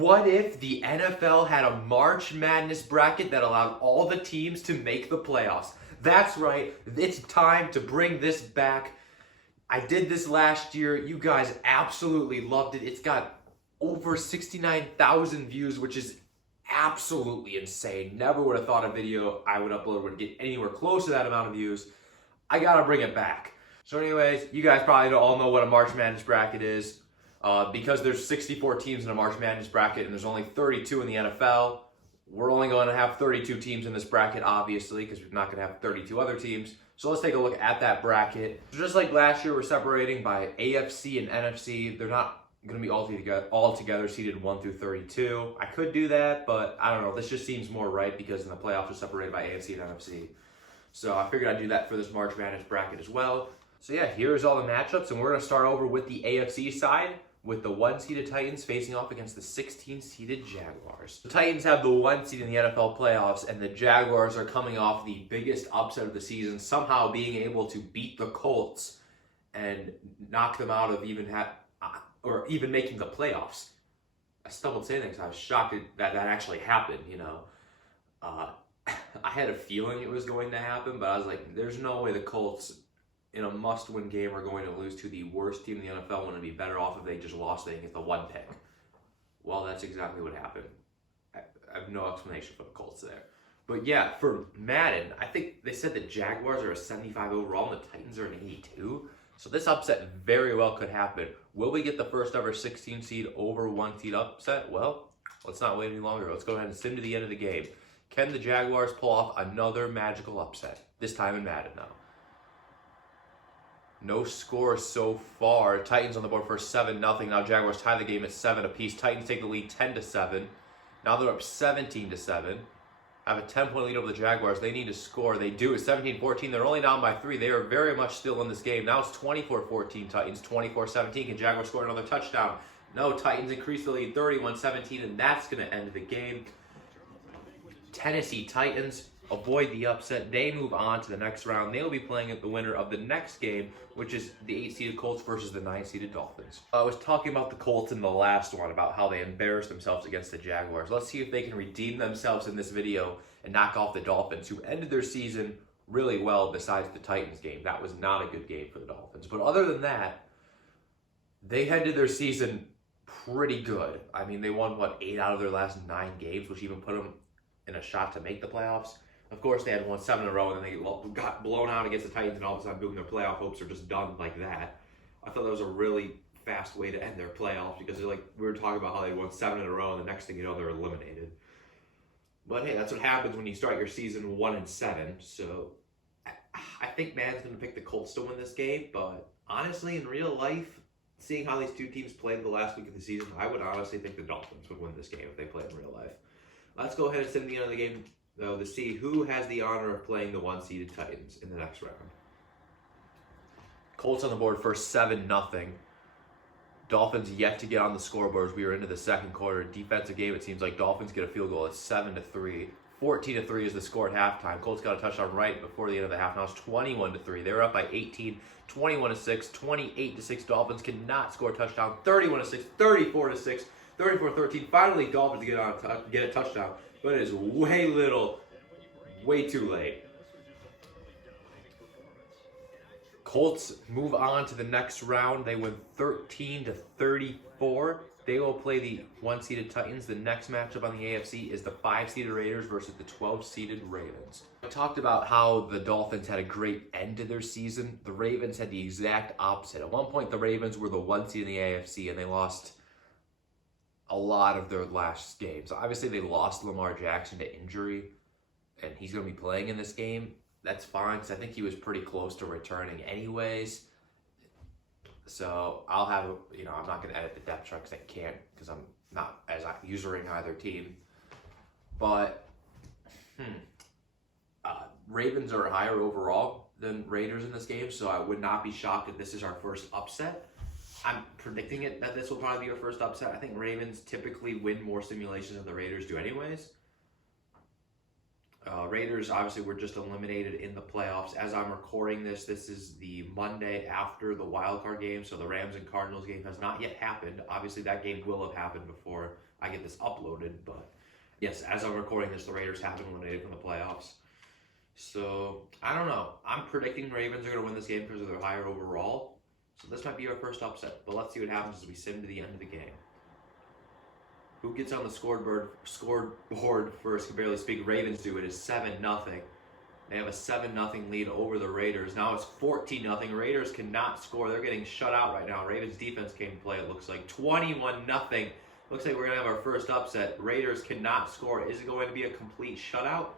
What if the NFL had a March Madness bracket that allowed all the teams to make the playoffs? That's right, it's time to bring this back. I did this last year. You guys absolutely loved it. It's got over 69,000 views, which is absolutely insane. Never would have thought a video I would upload would get anywhere close to that amount of views. I gotta bring it back. So anyways, you guys probably all know what a March Madness bracket is. Because there's 64 teams in a March Madness bracket and there's only 32 in the NFL, we're only going to have 32 teams in this bracket, obviously, because we're not going to have 32 other teams. So let's take a look at that bracket. Just like last year, we're separating by AFC and NFC. They're not going to be all together seeded 1 through 32. I could do that, but I don't know. This just seems more right because in the playoffs, we're separated by AFC and NFC. So I figured I'd do that for this March Madness bracket as well. So yeah, here's all the matchups, and we're going to start over with the AFC side, with the 1-seeded Titans facing off against the 16-seeded Jaguars. The Titans have the 1 seed in the NFL playoffs, and the Jaguars are coming off the biggest upset of the season, somehow being able to beat the Colts and knock them out of even making the playoffs. I stumbled saying that because I was shocked that actually happened, you know. I had a feeling it was going to happen, but I was like, there's no way the Colts in a must-win game are going to lose to the worst team in the NFL when it'd be better off if they just lost, they get the 1 pick. Well, that's exactly what happened. I have no explanation for the Colts there. But yeah, for Madden, I think they said the Jaguars are a 75 overall and the Titans are an 82. So this upset very well could happen. Will we get the first ever 16 seed over 1 seed upset? Well, let's not wait any longer. Let's go ahead and sim to the end of the game. Can the Jaguars pull off another magical upset? This time in Madden now. No score so far. Titans on the board for 7-0. Now Jaguars tie the game at 7 apiece. Titans take the lead 10-7. Now they're up 17-7. Have a 10-point lead over the Jaguars. They need to score. They do. It's 17-14. They're only down by 3. They are very much still in this game. Now it's 24-14 Titans. 24-17. Can Jaguars score another touchdown? No. Titans increase the lead 31-17, and that's going to end the game. Tennessee Titans avoid the upset. They move on to the next round. They will be playing at the winner of the next game, which is the 8-seeded Colts versus the 9-seeded Dolphins. I was talking about the Colts in the last one, about how they embarrassed themselves against the Jaguars. Let's see if they can redeem themselves in this video and knock off the Dolphins, who ended their season really well besides the Titans game. That was not a good game for the Dolphins. But other than that, they ended their season pretty good. I mean, they won, 8 out of their last 9 games, which even put them in a shot to make the playoffs. Of course, they had won 7 in a row, and then they got blown out against the Titans, and all of a sudden, boom, their playoff hopes are just done like that. I thought that was a really fast way to end their playoffs because they're like, we were talking about how they won 7 in a row, and the next thing you know, they're eliminated. But hey, that's what happens when you start your season 1-7. So I think Madden's going to pick the Colts to win this game, but honestly, in real life, seeing how these two teams played the last week of the season, I would honestly think the Dolphins would win this game if they played in real life. Let's go ahead and send the end of the game, though, to see who has the honor of playing the 1-seeded Titans in the next round. Colts on the board for 7-0. Dolphins yet to get on the scoreboard as we are into the second quarter. Defensive game, it seems like Dolphins get a field goal. It's 7-3. 14-3 is the score at halftime. Colts got a touchdown right before the end of the half. Now it's 21-3. They were up by 18, 21-6, 28-6. Dolphins cannot score a touchdown. 31-6, 34-6, 34-13. Finally, Dolphins get a touchdown, but it is way too late. Colts move on to the next round. They win 13-34. They will play the 1-seeded Titans. The next matchup on the AFC is the 5-seeded Raiders versus the 12-seeded Ravens. I talked about how the Dolphins had a great end to their season. The Ravens had the exact opposite. At one point, the Ravens were the 1 seed in the AFC, and they lost a lot of their last games. Obviously, they lost Lamar Jackson to injury, and he's going to be playing in this game. That's fine, because I think he was pretty close to returning anyways. So I'll have, I'm not going to edit the depth chart because I can't, because I'm not as usering either team. But, Ravens are higher overall than Raiders in this game, so I would not be shocked if this is our first upset. I'm predicting it that this will probably be our first upset. I think Ravens typically win more simulations than the Raiders do anyways. Raiders, obviously, were just eliminated in the playoffs. As I'm recording this is the Monday after the wild card game, so the Rams and Cardinals game has not yet happened. Obviously, that game will have happened before I get this uploaded. But yes, as I'm recording this, the Raiders have been eliminated from the playoffs. So I don't know. I'm predicting Ravens are going to win this game because of their higher overall. So this might be our first upset. But let's see what happens as we sim to the end of the game. Who gets on the scoreboard first? Can barely speak. Ravens do. It is 7-0. They have a 7-0 lead over the Raiders. Now it's 14-0. Raiders cannot score. They're getting shut out right now. Ravens defense came to play. It looks like 21-0. Looks like we're going to have our first upset. Raiders cannot score. Is it going to be a complete shutout?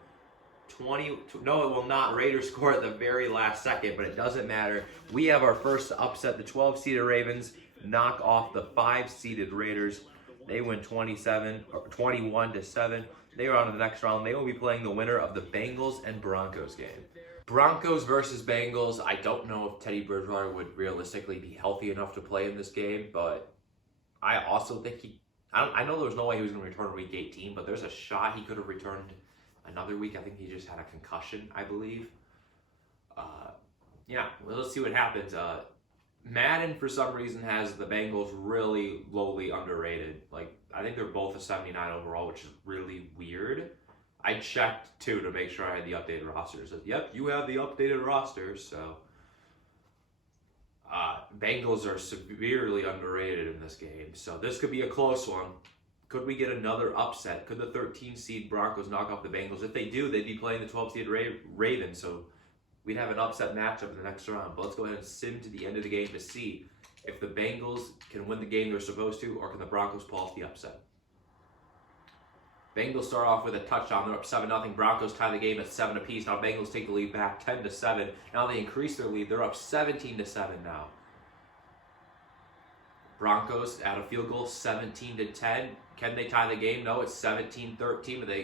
No, it will not. Raiders score at the very last second, but it doesn't matter. We have our first upset. The 12-seeded Ravens knock off the 5-seeded Raiders. They win 21-7. They are on to the next round. They will be playing the winner of the Bengals and Broncos game. Broncos versus Bengals. I don't know if Teddy Bridgewater would realistically be healthy enough to play in this game, but I also think I know there was no way he was going to return week 18, but there's a shot he could have returned another week. I think he just had a concussion, I believe. Yeah, well, let's see what happens. Madden, for some reason, has the Bengals really lowly underrated. Like, I think they're both a 79 overall, which is really weird. I checked, too, to make sure I had the updated rosters. Yep, you have the updated rosters, so... Bengals are severely underrated in this game, so this could be a close one. Could we get another upset? Could the 13-seed Broncos knock off the Bengals? If they do, they'd be playing the 12-seed Ravens, so we'd have an upset matchup in the next round. But let's go ahead and sim to the end of the game to see if the Bengals can win the game they're supposed to, or can the Broncos pull off the upset. Bengals start off with a touchdown. They're up 7-0. Broncos tie the game at 7 apiece. Now Bengals take the lead back 10-7. Now they increase their lead. They're up 17-7 now. Broncos add a field goal, 17-10. Can they tie the game? No, it's 17-13. But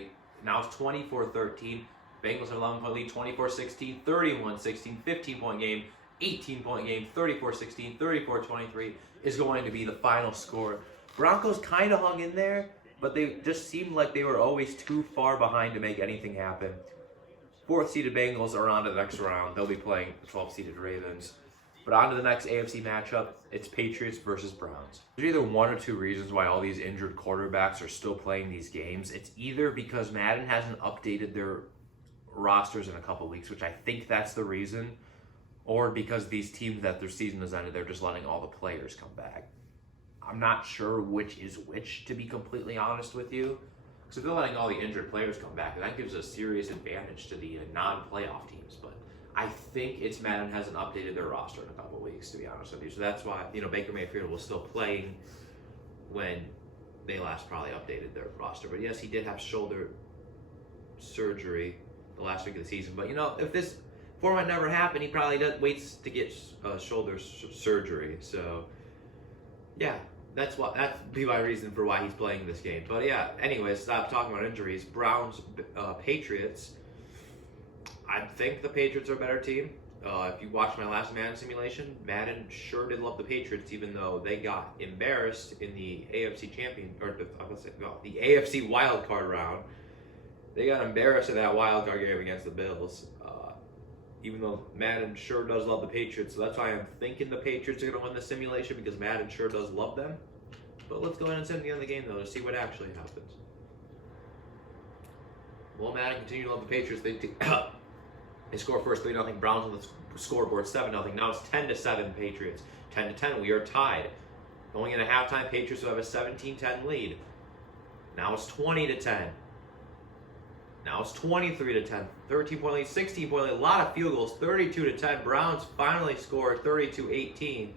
now it's 24-13. Bengals have 11-point lead, 24-16, 31-16, 15-point game, 18-point game, 34-16, 34-23 is going to be the final score. Broncos kind of hung in there, but they just seemed like they were always too far behind to make anything happen. 4th-seeded Bengals are on to the next round. They'll be playing the 12th-seeded Ravens. But on to the next AFC matchup, it's Patriots versus Browns. There's either one or two reasons why all these injured quarterbacks are still playing these games. It's either because Madden hasn't updated their rosters in a couple weeks, which I think that's the reason, or because these teams that their season is ended, they're just letting all the players come back. I'm not sure which is which, to be completely honest with you, because if they're letting all the injured players come back, and that gives a serious advantage to the non-playoff teams. But I think it's Madden hasn't updated their roster in a couple weeks, to be honest with you. So that's why Baker Mayfield was still playing when they last probably updated their roster. But yes, he did have shoulder surgery the last week of the season. But if this format never happened, he probably waits to get shoulder surgery. So yeah, that'd be my reason for why he's playing this game. But yeah, anyways, stop talking about injuries. Browns, Patriots. I think the Patriots are a better team. If you watched my last Madden simulation, Madden sure did love the Patriots, even though they got embarrassed in the AFC the AFC wild card round. They got embarrassed in that wild card game against the Bills. Even though Madden sure does love the Patriots, so that's why I'm thinking the Patriots are going to win the simulation, because Madden sure does love them. But let's go ahead and sim the end of the game, though, to see what actually happens. Will Madden continue to love the Patriots? They score first 3-0. Browns on the scoreboard 7-0. Now it's 10-7 Patriots. 10-10. We are tied. Going into halftime, Patriots will have a 17-10 lead. Now it's 20-10. Now it's 23-10. 13-point lead, 16-point lead. A lot of field goals. 32-10. Browns finally scored 32-18.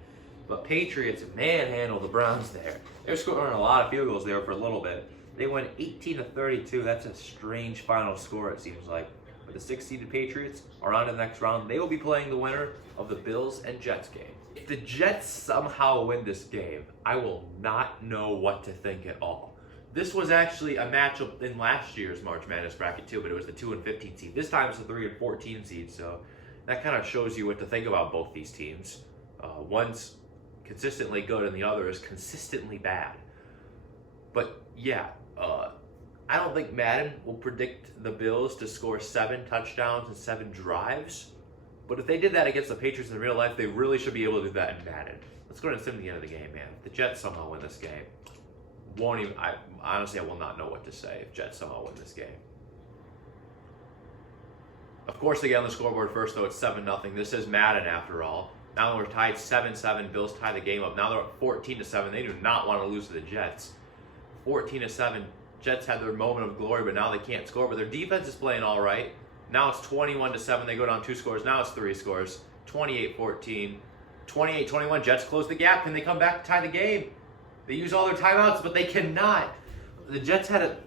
But Patriots manhandle the Browns there. They're scoring a lot of field goals there for a little bit. They win 18-32. That's a strange final score, it seems like. But the 6-seeded Patriots are on to the next round. They will be playing the winner of the Bills and Jets game. If the Jets somehow win this game, I will not know what to think at all. This was actually a matchup in last year's March Madness bracket too, but it was the 2 and 15 seed. This time it's the 3 and 14 seed, so that kind of shows you what to think about both these teams. One's consistently good and the other is consistently bad. But yeah, I don't think Madden will predict the Bills to score 7 touchdowns and 7 drives. But if they did that against the Patriots in real life, they really should be able to do that in Madden. Let's go ahead and sim the end of the game, man. If the Jets somehow win this game, Honestly, I will not know what to say if Jets somehow win this game. Of course, they get on the scoreboard first, though. It's 7-0. This is Madden, after all. Now we're tied 7-7. Bills tie the game up. Now they're up 14-7. They do not want to lose to the Jets. 14-7. Jets had their moment of glory, but now they can't score. But their defense is playing all right. Now it's 21-7. They go down 2 scores. Now it's 3 scores. 28-14. 28-21. Jets close the gap. Can they come back to tie the game? They use all their timeouts, but they cannot. The Jets had to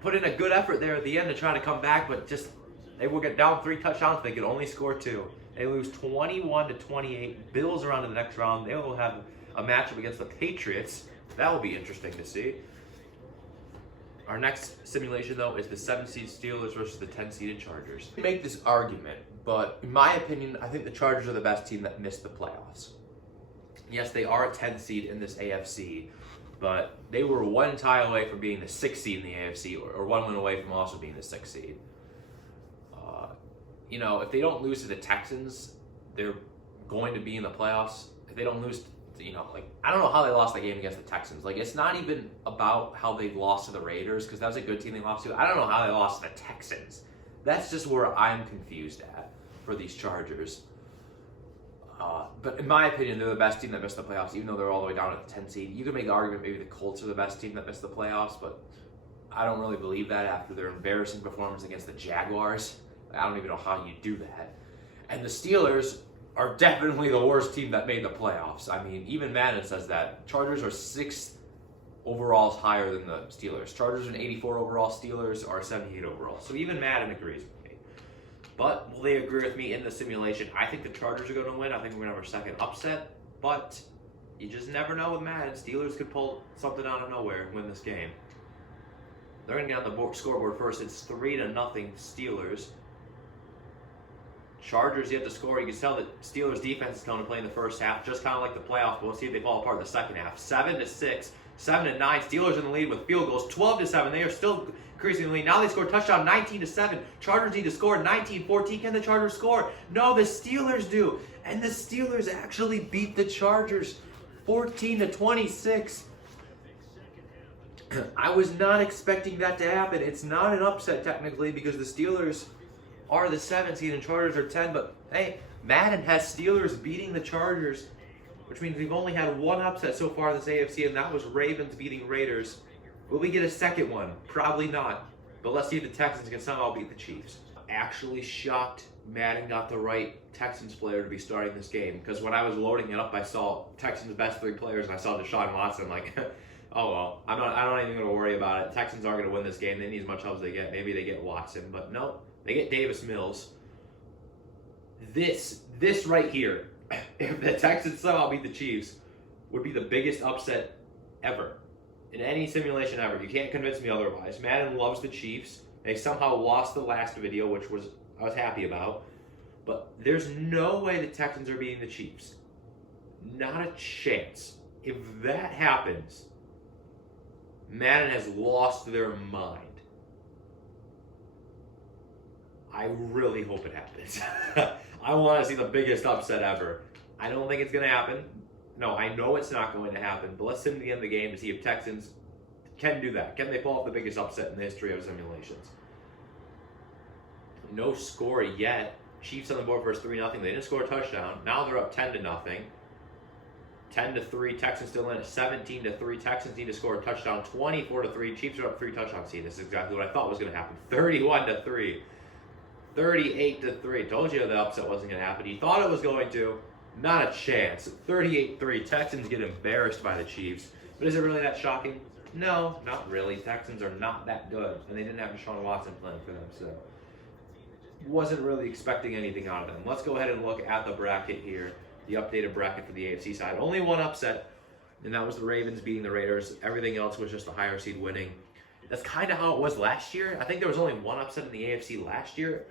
put in a good effort there at the end to try to come back, but just they will get down 3 touchdowns. They could only score 2. They lose 21-28. Bills are on to the next round. They will have a matchup against the Patriots. That will be interesting to see. Our next simulation, though, is the 7-seed Steelers versus the 10-seeded Chargers. I make this argument, but in my opinion, I think the Chargers are the best team that missed the playoffs. Yes, they are a 10 seed in this AFC, but they were 1 tie away from being the 6th seed in the AFC, or 1 win away from also being the 6th seed. If they don't lose to the Texans, they're going to be in the playoffs. If they don't lose, I don't know how they lost that game against the Texans. It's not even about how they lost to the Raiders, because that was a good team they lost to. I don't know how they lost to the Texans. That's just where I'm confused at for these Chargers. But in my opinion, they're the best team that missed the playoffs, even though they're all the way down at the 10 seed. You could make the argument maybe the Colts are the best team that missed the playoffs, but I don't really believe that after their embarrassing performance against the Jaguars. I don't even know how you do that. And the Steelers are definitely the worst team that made the playoffs. I mean, even Madden says that. Chargers are 6 overalls higher than the Steelers. Chargers are an 84 overall. Steelers are 78 overall. So even Madden agrees with me. But will they agree with me in the simulation? I think the Chargers are going to win. I think we're going to have our second upset. But you just never know with Madden. Steelers could pull something out of nowhere and win this game. They're going to get on the scoreboard first. It's 3-0 Steelers. Chargers yet to score. You can tell that Steelers defense is coming to play in the first half, just kind of like the playoffs. But we'll see if they fall apart in the second half. 7-6, 7-9. Steelers in the lead with field goals. 12-7. They are still increasing the lead. Now they score a touchdown. 19-7. Chargers need to score. 19-14. Can the Chargers score? No, the Steelers do. And the Steelers actually beat the Chargers 14-26. I was not expecting that to happen. It's not an upset technically because the Steelers are the 7 seed and Chargers are 10, but hey, Madden has Steelers beating the Chargers, which means we've only had 1 upset so far in this AFC, and that was Ravens beating Raiders. Will we get a second one? Probably not, but let's see if the Texans can somehow beat the Chiefs. Actually shocked Madden got the right Texans player to be starting this game, because when I was loading it up, I saw Texans' best 3 players, and I saw Deshaun Watson. I'm like, oh well, I'm not even going to worry about it. Texans aren't going to win this game. They need as much help as they get. Maybe they get Watson, but no. They get Davis Mills. This right here, if the Texans somehow beat the Chiefs, would be the biggest upset ever. In any simulation ever. You can't convince me otherwise. Madden loves the Chiefs. They somehow lost the last video, which I was happy about. But there's no way the Texans are beating the Chiefs. Not a chance. If that happens, Madden has lost their mind. I really hope it happens. I want to see the biggest upset ever. I don't think it's going to happen. No, I know it's not going to happen. But let's sim to the end of the game to see if Texans can do that. Can they pull off the biggest upset in the history of simulations? No score yet. Chiefs on the board first 3-0. They didn't score a touchdown. Now they're up 10-0. 10-3. Texans still in at 17-3. Texans need to score a touchdown. 24-3. Chiefs are up 3 touchdowns. See, this is exactly what I thought was going to happen. 31-3. 38-3. Told you the upset wasn't going to happen. You thought it was going to. Not a chance. 38-3. Texans get embarrassed by the Chiefs. But is it really that shocking? No, not really. Texans are not that good. And they didn't have Deshaun Watson playing for them, so wasn't really expecting anything out of them. Let's go ahead and look at the bracket here. The updated bracket for the AFC side. Only 1 upset, and that was the Ravens beating the Raiders. Everything else was just the higher seed winning. That's kind of how it was last year. I think there was only 1 upset in the AFC last year.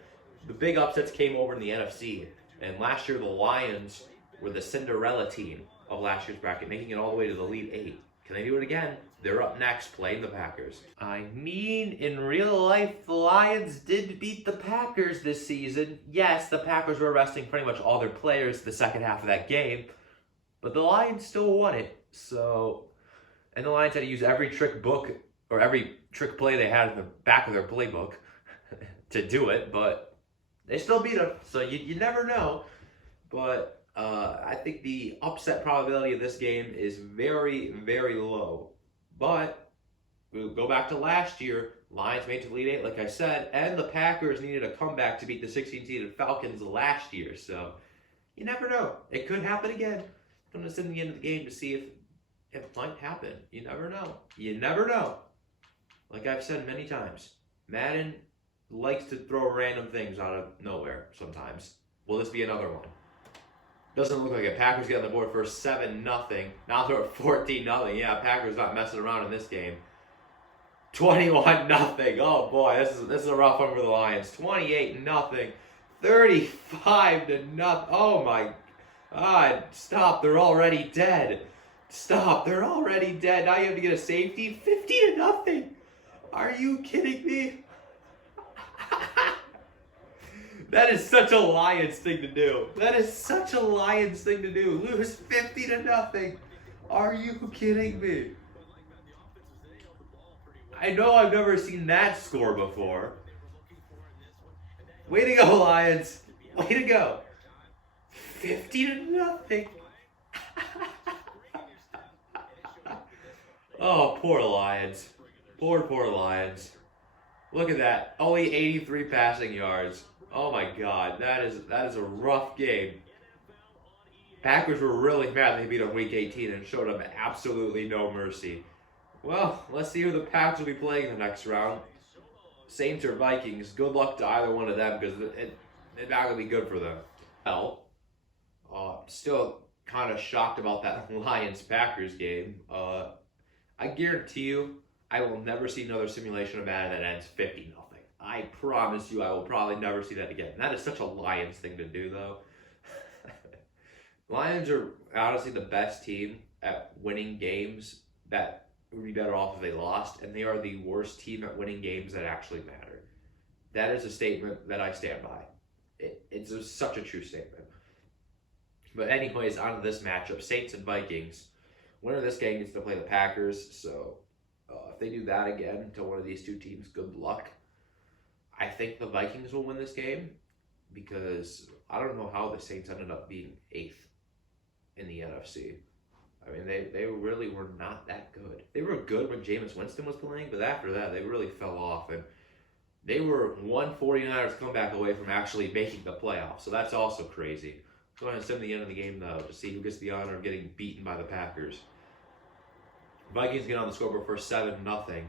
The big upsets came over in the NFC. And last year, the Lions were the Cinderella team of last year's bracket, making it all the way to the Elite 8. Can they do it again? They're up next, playing the Packers. I mean, in real life, the Lions did beat the Packers this season. Yes, the Packers were resting pretty much all their players the second half of that game, but the Lions still won it. So And the Lions had to use every trick book or every trick play they had in the back of their playbook to do it, but they still beat them. So you never know. But I think the upset probability of this game is very, very low. But we'll go back to last year. Lions made it to the Elite Eight, like I said, and the Packers needed a comeback to beat the 16-seeded Falcons last year. So you never know. It could happen again. I'm going to sit in the end of the game to see if it might happen. You never know. You never know. Like I've said many times, Madden likes to throw random things out of nowhere sometimes. Will this be another one? Doesn't look like it. Packers get on the board for 7-0. Now they're at 14-0. Yeah, Packers not messing around in this game. 21-0. Oh boy, this is a rough one for the Lions. 28-0. 35-0. Oh my God. Stop. They're already dead. Stop. They're already dead. Now you have to get a safety. 50-0. Are you kidding me? That is such a Lions thing to do. That is such a Lions thing to do. Lose 50-0. Are you kidding me? I know I've never seen that score before. Way to go, Lions. Way to go. 50-0. Oh, poor Lions. Poor Lions. Look at that. Only 83 passing yards. Oh my God. That is a rough game. Packers were really mad they beat on week 18 and showed them absolutely no mercy. Well, let's see who the Packs will be playing in the next round. Saints or Vikings. Good luck to either one of them because it's not going to be good for them. Well, still kind of shocked about that Lions-Packers game. I guarantee you I will never see another simulation of Madden that ends 50-0. I promise you I will probably never see that again. That is such a Lions thing to do, though. Lions are honestly the best team at winning games that would be better off if they lost, and they are the worst team at winning games that actually matter. That is a statement that I stand by. It's such a true statement. But anyways, on to this matchup, Saints and Vikings. Winner of this game gets to play the Packers, so if they do that again to one of these two teams, good luck. I think the Vikings will win this game because I don't know how the Saints ended up being 8th in the NFC. I mean, they really were not that good. They were good when Jameis Winston was playing, but after that, they really fell off. And they were one 49ers comeback away from actually making the playoffs. So that's also crazy. Go ahead and send the end of the game, though, to see who gets the honor of getting beaten by the Packers. Vikings get on the scoreboard for 7-0.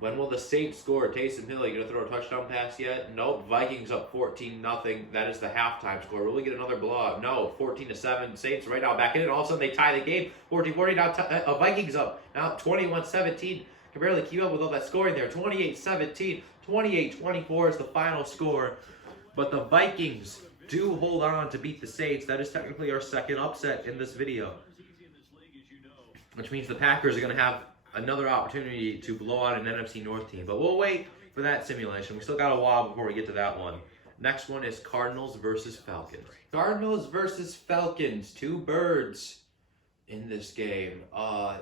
When will the Saints score? Taysom Hill, you going to throw a touchdown pass yet? Nope. Vikings up 14-0. That is the halftime score. Will we get another blowout? No. 14-7. Saints right now back in it. All of a sudden they tie the game. 14-40. Now Vikings up. Now 21-17. Can barely keep up with all that scoring there. 28-17. 28-24 is the final score. But the Vikings do hold on to beat the Saints. That is technically our second upset in this video. Which means the Packers are going to have another opportunity to blow out an NFC North team. But we'll wait for that simulation. We still got a while before we get to that one. Next one is Cardinals versus Falcons. Cardinals versus Falcons. Two birds in this game. I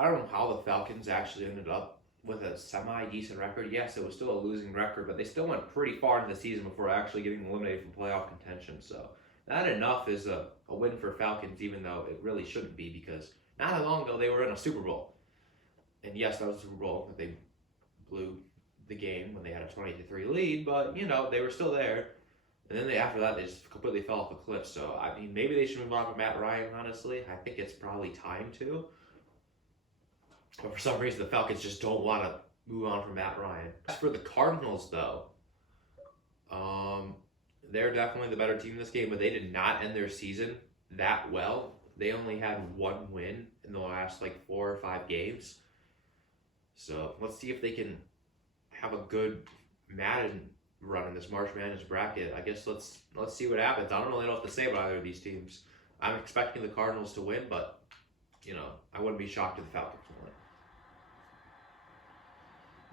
don't know how the Falcons actually ended up with a semi-decent record. Yes, it was still a losing record, but they still went pretty far into the season before actually getting eliminated from playoff contention. So that enough is a win for Falcons, even though it really shouldn't be because not that long ago, they were in a Super Bowl. And yes, that was a Super Bowl that they blew the game when they had a 20-3 lead, but, you know, they were still there. And then after that, they just completely fell off a cliff. So, I mean, maybe they should move on from Matt Ryan, honestly. I think it's probably time to. But for some reason, the Falcons just don't want to move on from Matt Ryan. As for the Cardinals, though, they're definitely the better team in this game, but they did not end their season that well. They only had one win in the last, 4 or 5 games. So let's see if they can have a good Madden run in this March Madness bracket. I guess let's see what happens. I don't really know what to say about either of these teams. I'm expecting the Cardinals to win, but, I wouldn't be shocked if the Falcons win.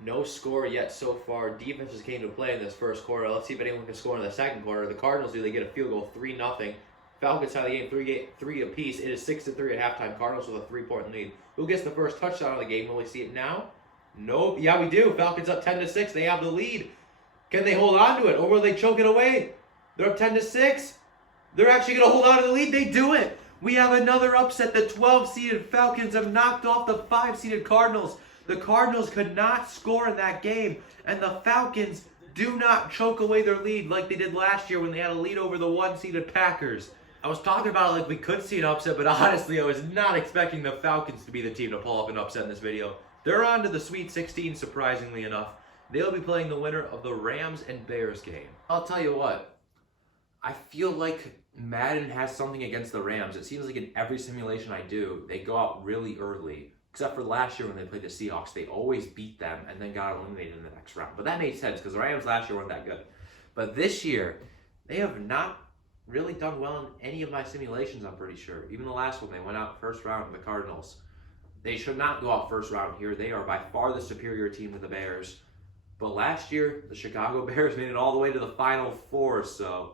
No score yet so far. Defenses came to play in this first quarter. Let's see if anyone can score in the second quarter. The Cardinals do. They get a field goal, 3-0. Falcons tie the game 3 apiece. It is 6-3 at halftime. Cardinals with a 3-point lead. Who gets the first touchdown of the game? Will we see it now? Nope. Yeah, we do. Falcons up 10-6. They have the lead. Can they hold on to it, or will they choke it away? They're up 10-6. They're actually going to hold on to the lead. They do it. We have another upset. The 12-seeded Falcons have knocked off the 5-seeded Cardinals. The Cardinals could not score in that game, and the Falcons do not choke away their lead like they did last year when they had a lead over the 1-seeded Packers. I was talking about it like we could see an upset, but honestly, I was not expecting the Falcons to be the team to pull off an upset in this video. They're on to the Sweet 16, surprisingly enough. They'll be playing the winner of the Rams and Bears game. I'll tell you what, I feel like Madden has something against the Rams. It seems like in every simulation I do, they go out really early. Except for last year when they played the Seahawks. They always beat them and then got eliminated in the next round. But that made sense because the Rams last year weren't that good. But this year, they have not really done well in any of my simulations, I'm pretty sure. Even the last one, they went out first round, the Cardinals. They should not go out first round here. They are by far the superior team to the Bears. But last year, the Chicago Bears made it all the way to the Final Four, so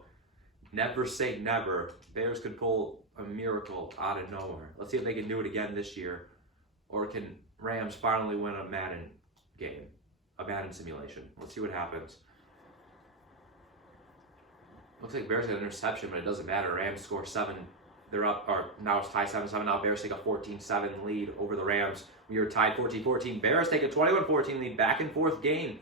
never say never. Bears could pull a miracle out of nowhere. Let's see if they can do it again this year. Or can Rams finally win a Madden game, a Madden simulation? Let's see what happens. Looks like Bears got an interception, but it doesn't matter. Rams score 7. They're up, or now it's tied 7-7. Now Bears take a 14-7 lead over the Rams. We are tied 14-14. Bears take a 21-14 lead, back and forth game.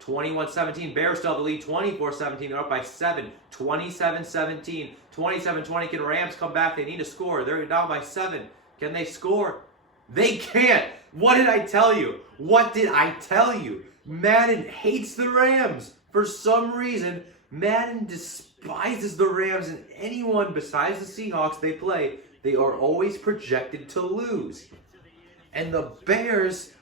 21-17. Bears still have the lead. 24-17. They're up by 7. 27-17. 27-20. Can Rams come back? They need to score. They're down by 7. Can they score? They can't. What did I tell you? What did I tell you? Madden hates the Rams. For some reason, Madden despises the Rams and anyone besides the Seahawks they play. They are always projected to lose. And the Bears,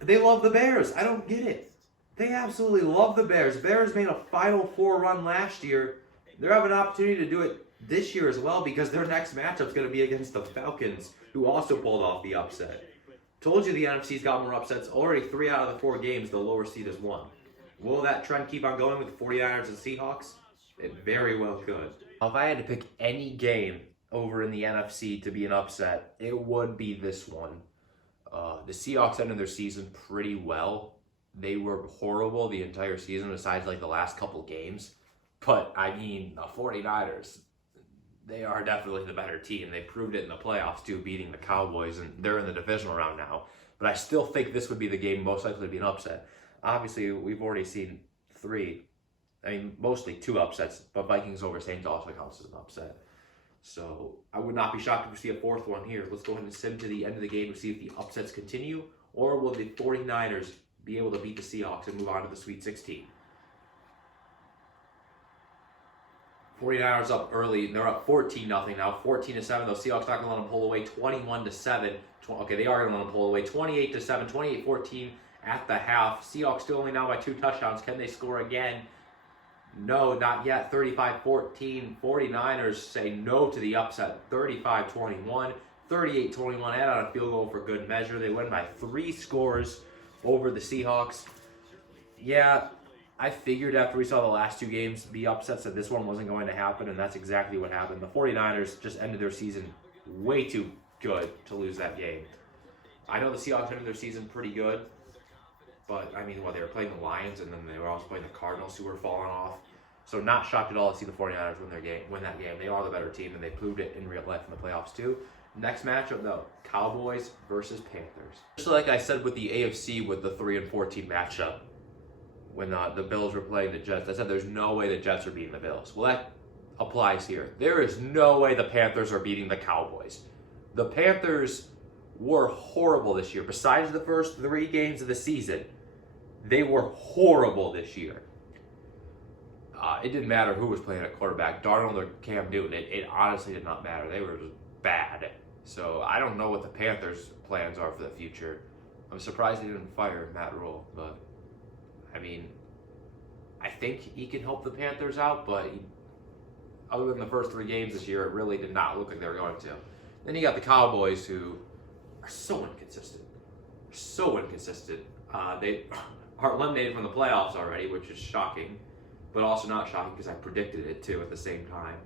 they love the Bears. I don't get it. They absolutely love the Bears. Bears made a Final Four run last year. They're having an opportunity to do it this year as well because their next matchup is going to be against the Falcons, who also pulled off the upset. Told you the NFC's got more upsets. Already 3 out of the 4 games, the lower seed has won. Will that trend keep on going with the 49ers and Seahawks? It very well could. If I had to pick any game over in the NFC to be an upset, it would be this one. The Seahawks ended their season pretty well. They were horrible the entire season besides like the last couple games. But, I mean, the 49ers, they are definitely the better team. They proved it in the playoffs, too, beating the Cowboys, and they're in the divisional round now. But I still think this would be the game most likely to be an upset. Obviously, we've already seen 3, I mean, mostly 2 upsets, but Vikings over Saints also counts as an upset. So I would not be shocked if we see a 4th one here. Let's go ahead and sim to the end of the game to see if the upsets continue, or will the 49ers be able to beat the Seahawks and move on to the Sweet 16. 49ers up early. They're up 14-0 now. 14-7. Those Seahawks not going to let them pull away. 21-7. Okay, they are going to let them pull away. 28-7. 28-14 at the half. Seahawks still only now by 2 touchdowns. Can they score again? No, not yet. 35-14. 49ers say no to the upset. 35-21. 38-21. Add on a field goal for good measure. They win by 3 scores over the Seahawks. Yeah, I figured after we saw the last 2 games be upsets that this one wasn't going to happen, and that's exactly what happened. The 49ers just ended their season way too good to lose that game. I know the Seahawks ended their season pretty good, but, I mean, they were playing the Lions, and then they were also playing the Cardinals, who were falling off. So not shocked at all to see the 49ers win that game. They are the better team, and they proved it in real life in the playoffs, too. Next matchup, though, Cowboys versus Panthers. Just like I said with the AFC with the 3-4 team matchup, when the Bills were playing the Jets, I said there's no way the Jets are beating the Bills. Well, that applies here. There is no way the Panthers are beating the Cowboys. The Panthers were horrible this year. Besides the first 3 games of the season, they were horrible this year. It didn't matter who was playing at quarterback, Darnold or Cam Newton. It honestly did not matter. They were just bad. So I don't know what the Panthers' plans are for the future. I'm surprised they didn't fire Matt Rule, but I mean, I think he can help the Panthers out, but other than the first 3 games this year, it really did not look like they were going to. Then you got the Cowboys, who are so inconsistent. They are eliminated from the playoffs already, which is shocking, but also not shocking because I predicted it too at the same time.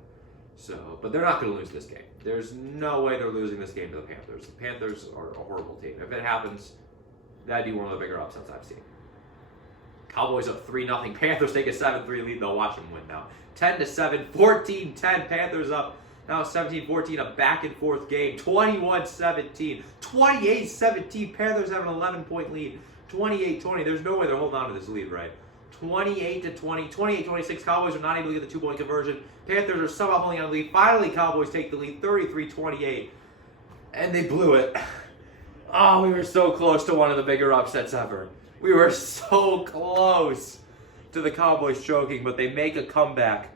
So, but they're not going to lose this game. There's no way they're losing this game to the Panthers. The Panthers are a horrible team. If it happens, that'd be one of the bigger upsets I've seen. Cowboys up 3-0. Panthers take a 7-3 lead. They'll watch them win now. 10-7, 14-10. Panthers up now 17-14. A back-and-forth game. 21-17, 28-17. Panthers have an 11-point lead. 28-20. There's no way they're holding on to this lead, right? 28-20, 28-26. Cowboys are not able to get the 2-point conversion. Panthers are somehow holding on to the lead. Finally, Cowboys take the lead, 33-28, and they blew it. Oh, we were so close to one of the bigger upsets ever. We were so close to the Cowboys choking, but they make a comeback.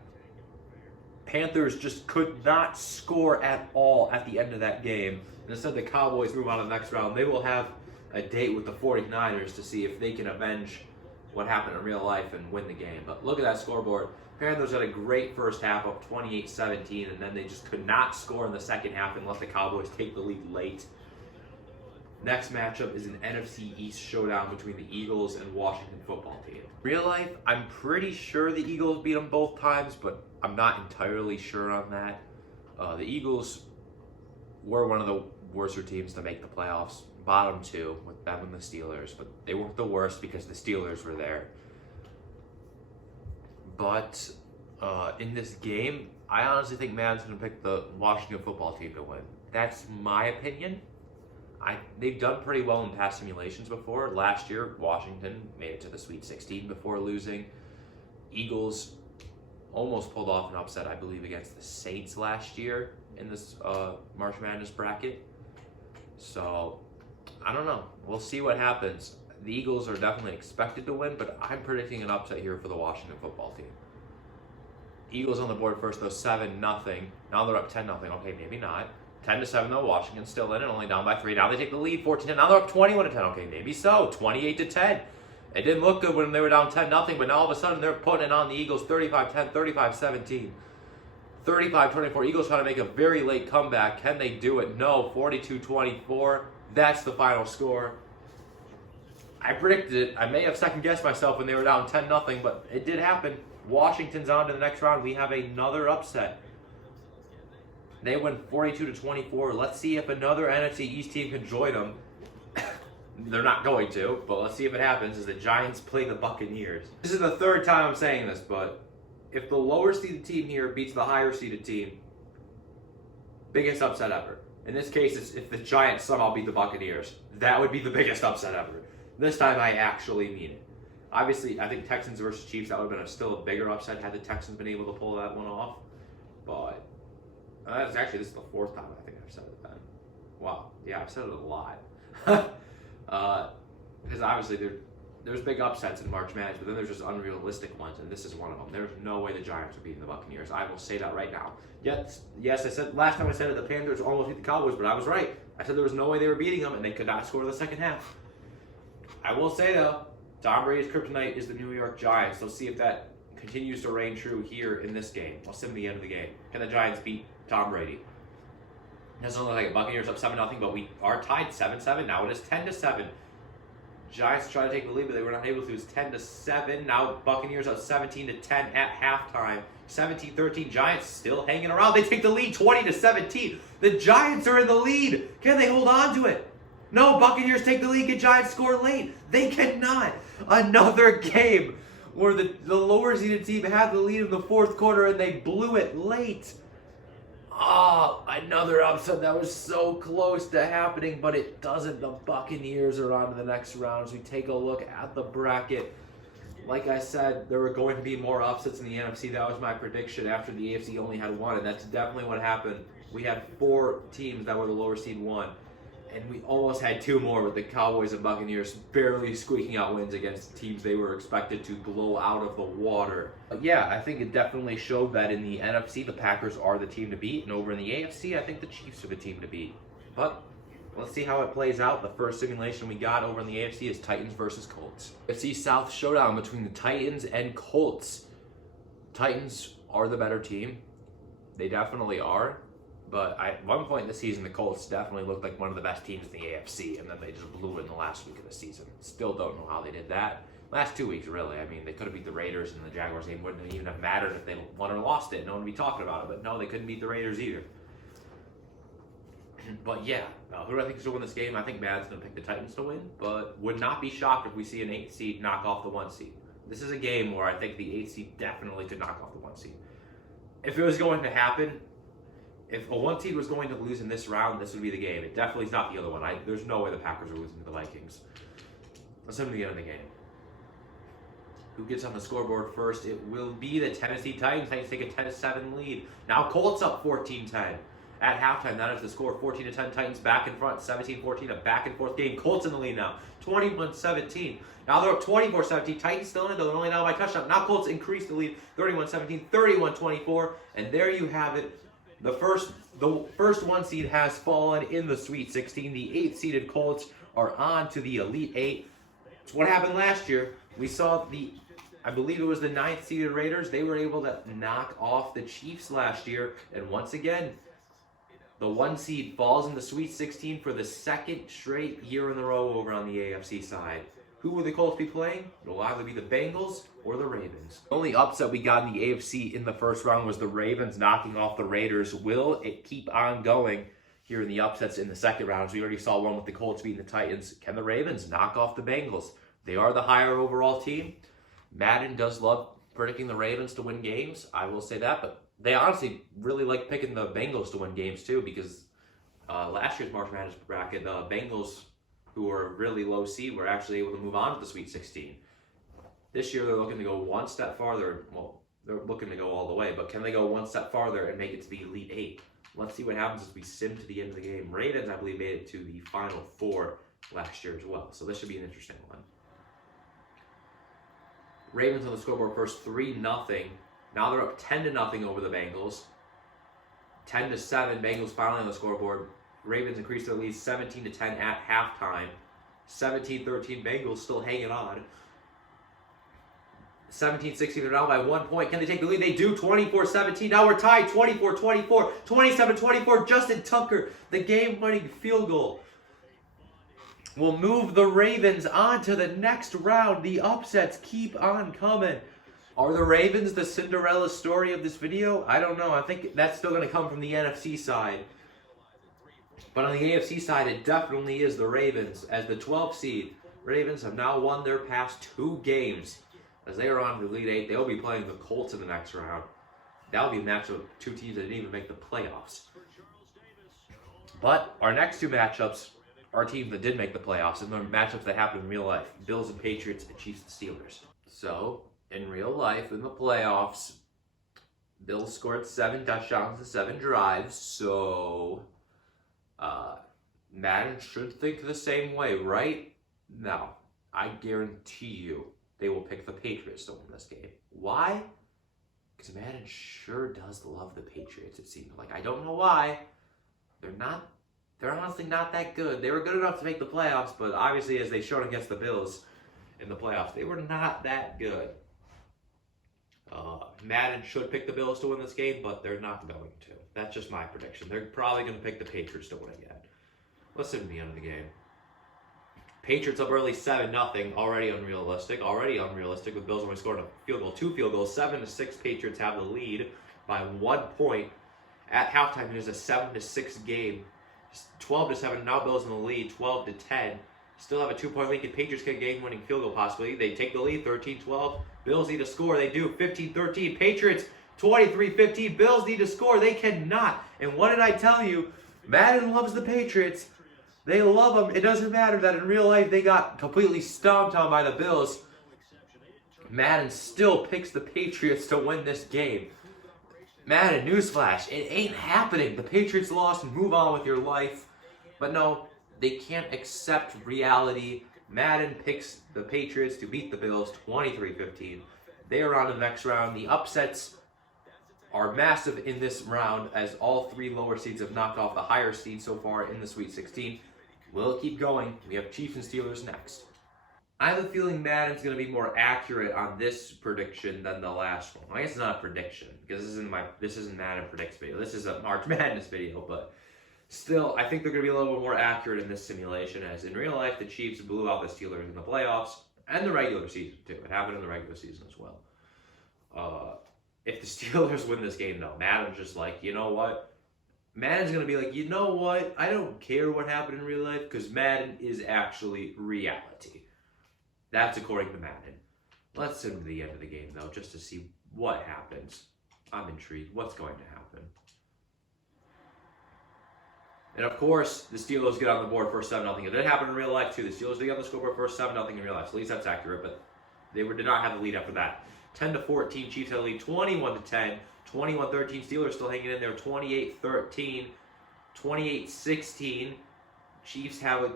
Panthers just could not score at all at the end of that game. And instead, the Cowboys move on to the next round. They will have a date with the 49ers to see if they can avenge what happened in real life and win the game. But look at that scoreboard. Panthers had a great first half up 28-17, and then they just could not score in the second half and let the Cowboys take the lead late. Next matchup is an NFC East showdown between the Eagles and Washington football team. Real life, I'm pretty sure the Eagles beat them both times, but I'm not entirely sure on that. The Eagles were one of the worser teams to make the playoffs. Bottom two with them and the Steelers, but they weren't the worst because the Steelers were there. But in this game, I honestly think Madden's going to pick the Washington football team to win. That's my opinion. They've done pretty well in past simulations before. Last year, Washington made it to the Sweet 16 before losing. Eagles almost pulled off an upset, I believe, against the Saints last year in this March Madness bracket. So, I don't know. We'll see what happens. The Eagles are definitely expected to win, but I'm predicting an upset here for the Washington football team. Eagles on the board first, though, 7-0. Now they're up 10-0. Okay, maybe not. 10-7, though. Washington's still in it, only down by 3. Now they take the lead, 14-10. Now they're up 21-10. Okay, maybe so. 28-10. It didn't look good when they were down 10-0, but now all of a sudden they're putting it on the Eagles 35-10, 35-17. 35-24. Eagles trying to make a very late comeback. Can they do it? No. 42-24. That's the final score. I predicted it. I may have second-guessed myself when they were down 10-0, but it did happen. Washington's on to the next round. We have another upset. They win 42-24. Let's see if another NFC East team can join them. They're not going to, but let's see if it happens as the Giants play the Buccaneers. This is the third time I'm saying this, but if the lower-seeded team here beats the higher-seeded team, biggest upset ever. In this case, it's if the Giants somehow beat the Buccaneers. That would be the biggest upset ever. This time, I actually mean it. Obviously, I think Texans versus Chiefs, that would have been still a bigger upset had the Texans been able to pull that one off. But this is the fourth time I think I've said it then. Wow. Yeah, I've said it a lot. Because obviously there's big upsets in March Madness, but then there's just unrealistic ones, and this is one of them. There's no way the Giants are beating the Buccaneers. I will say that right now. Yes, I said last time I said it, the Panthers almost beat the Cowboys, but I was right. I said there was no way they were beating them, and they could not score the second half. I will say though, Tom Brady's kryptonite is the New York Giants. Let's see if that continues to reign true here in this game. We'll see at the end of the game. Can the Giants beat Tom Brady? It doesn't look like a Buccaneers up 7-0, but we are tied 7-7. Now it is 10-7. Giants try to take the lead, but they were not able to. It's 10-7. Now Buccaneers up 17-10 at halftime. 17-13. Giants still hanging around. They take the lead 20-17. The Giants are in the lead. Can they hold on to it? No, Buccaneers take the lead. Can Giants score late? They cannot. Another game where the lower seeded team had the lead in the fourth quarter and they blew it late. Oh, another upset that was so close to happening, but it doesn't. The Buccaneers are on to the next round as we take a look at the bracket. Like I said, there were going to be more upsets in the NFC. That was my prediction after the AFC only had one, and that's definitely what happened. We had 4 teams that were the lower seed one, and we almost had 2 more with the Cowboys and Buccaneers barely squeaking out wins against teams they were expected to blow out of the water. But yeah, I think it definitely showed that in the NFC, the Packers are the team to beat, and over in the AFC, I think the Chiefs are the team to beat. But let's see how it plays out. The first simulation we got over in the AFC is Titans versus Colts. AFC South showdown between the Titans and Colts. Titans are the better team. They definitely are. But at one point in the season, the Colts definitely looked like one of the best teams in the AFC, and then they just blew it in the last week of the season. Still don't know how they did that. Last 2 weeks, really. I mean, they could have beat the Raiders, and the Jaguars game wouldn't even have mattered if they won or lost it. No one would be talking about it. But no, they couldn't beat the Raiders either. But yeah, who do I think is going to win this game? I think Madden's going to pick the Titans to win, but would not be shocked if we see an 8 seed knock off the 1 seed. This is a game where I think the 8 seed definitely could knock off the 1 seed. If it was going to happen, if a 1 seed was going to lose in this round, this would be the game. It definitely is not the other one. There's no way the Packers are losing to the Vikings. Let's move to the end of the game. Who gets on the scoreboard first? It will be the Tennessee Titans. Titans take a 10-7 lead. Now Colts up 14-10. At halftime, that is the score. 14-10, Titans back in front. 17-14, a back-and-forth game. Colts in the lead now. 21-17. Now they're up 24-17. Titans still in it, though. They're only now by touchdown. Now Colts increase the lead. 31-17, 31-24. And there you have it. The first 1 seed has fallen in the Sweet 16. The 8th-seeded Colts are on to the Elite 8. It's what happened last year. We saw I believe it was the 9th-seeded Raiders. They were able to knock off the Chiefs last year. And once again, the 1 seed falls in the Sweet 16 for the 2nd straight year in a row over on the AFC side. Who will the Colts be playing? It'll either be the Bengals or the Ravens. The only upset we got in the AFC in the first round was the Ravens knocking off the Raiders. Will it keep on going here in the upsets in the second round? As we already saw one with the Colts beating the Titans. Can the Ravens knock off the Bengals? They are the higher overall team. Madden does love predicting the Ravens to win games. I will say that, but they honestly really like picking the Bengals to win games too, because last year's March Madness bracket, the Bengals, who were really low seed, were actually able to move on to the Sweet 16. This year they're looking to go one step farther. Well, they're looking to go all the way, but can they go one step farther and make it to the Elite 8? Let's see what happens as we sim to the end of the game. Ravens, I believe, made it to the Final Four last year as well, so this should be an interesting one. Ravens on the scoreboard first, 3-0. Now they're up 10-0 over the Bengals. 10-7, Bengals finally on the scoreboard. Ravens increase their lead 17-10 at halftime. 17-13, Bengals still hanging on. 17-16, they're down by 1 point. Can they take the lead? They do. 24-17. Now we're tied. 24-24. 27-24. Justin Tucker, the game-winning field goal, will move the Ravens on to the next round. The upsets keep on coming. Are the Ravens the Cinderella story of this video? I don't know. I think that's still going to come from the NFC side. But on the AFC side, it definitely is the Ravens. As the 12th seed, Ravens have now won their past 2 games. As they are on the Elite 8, they'll be playing the Colts in the next round. That'll be a matchup of 2 teams that didn't even make the playoffs. But our next 2 matchups are teams that did make the playoffs, and they're matchups that happen in real life. Bills and Patriots and Chiefs and Steelers. So, in real life, in the playoffs, Bills scored 7 touchdowns and 7 drives, so Madden should think the same way, right? Now, I guarantee you they will pick the Patriots to win this game. Why? Because Madden sure does love the Patriots, it seems like. I don't know why. They're honestly not that good. They were good enough to make the playoffs, but obviously as they showed against the Bills in the playoffs, they were not that good. Madden should pick the Bills to win this game, but they're not going to. That's just my prediction. They're probably going to pick the Patriots to win again. Let's see the end of the game. Patriots up early 7-0. Already unrealistic with Bills only scoring a field goal, 2 field goals. 7-6, Patriots have the lead by 1 point. At halftime, it is a 7-6 game. 12-7, now Bills in the lead, 12-10. Still have a 2-point lead. Patriots get a game-winning field goal possibly. They take the lead, 13-12. Bills need to score. They do, 15-13. Patriots, 23-15. Bills need to score. They cannot. And what did I tell you? Madden loves the Patriots. They love them. It doesn't matter that in real life they got completely stomped on by the Bills. Madden still picks the Patriots to win this game. Madden, newsflash, it ain't happening. The Patriots lost and move on with your life. But no, they can't accept reality. Madden picks the Patriots to beat the Bills 23-15. They are on to the next round. The upsets are massive in this round as all 3 lower seeds have knocked off the higher seeds so far in the Sweet 16. Will it keep going? We have Chiefs and Steelers next. I have a feeling Madden's going to be more accurate on this prediction than the last one. I guess it's not a prediction because this isn't Madden Predicts video. This is a March Madness video, but still, I think they're going to be a little bit more accurate in this simulation as in real life, the Chiefs blew out the Steelers in the playoffs. And the regular season, too. It happened in the regular season as well. If the Steelers win this game, though, Madden's just like, you know what? Madden's going to be like, you know what? I don't care what happened in real life because Madden is actually reality. That's according to Madden. Let's send to the end of the game, though, just to see what happens. I'm intrigued. What's going to happen? And of course, the Steelers get on the board first 7-0. It did happen in real life, too. The Steelers did get on the scoreboard first 7-0 in real life. So at least that's accurate, but they did not have the lead after that. 10-14, Chiefs had the lead. 21-10, 21-13. Steelers still hanging in there. 28-13, 28-16. Chiefs have a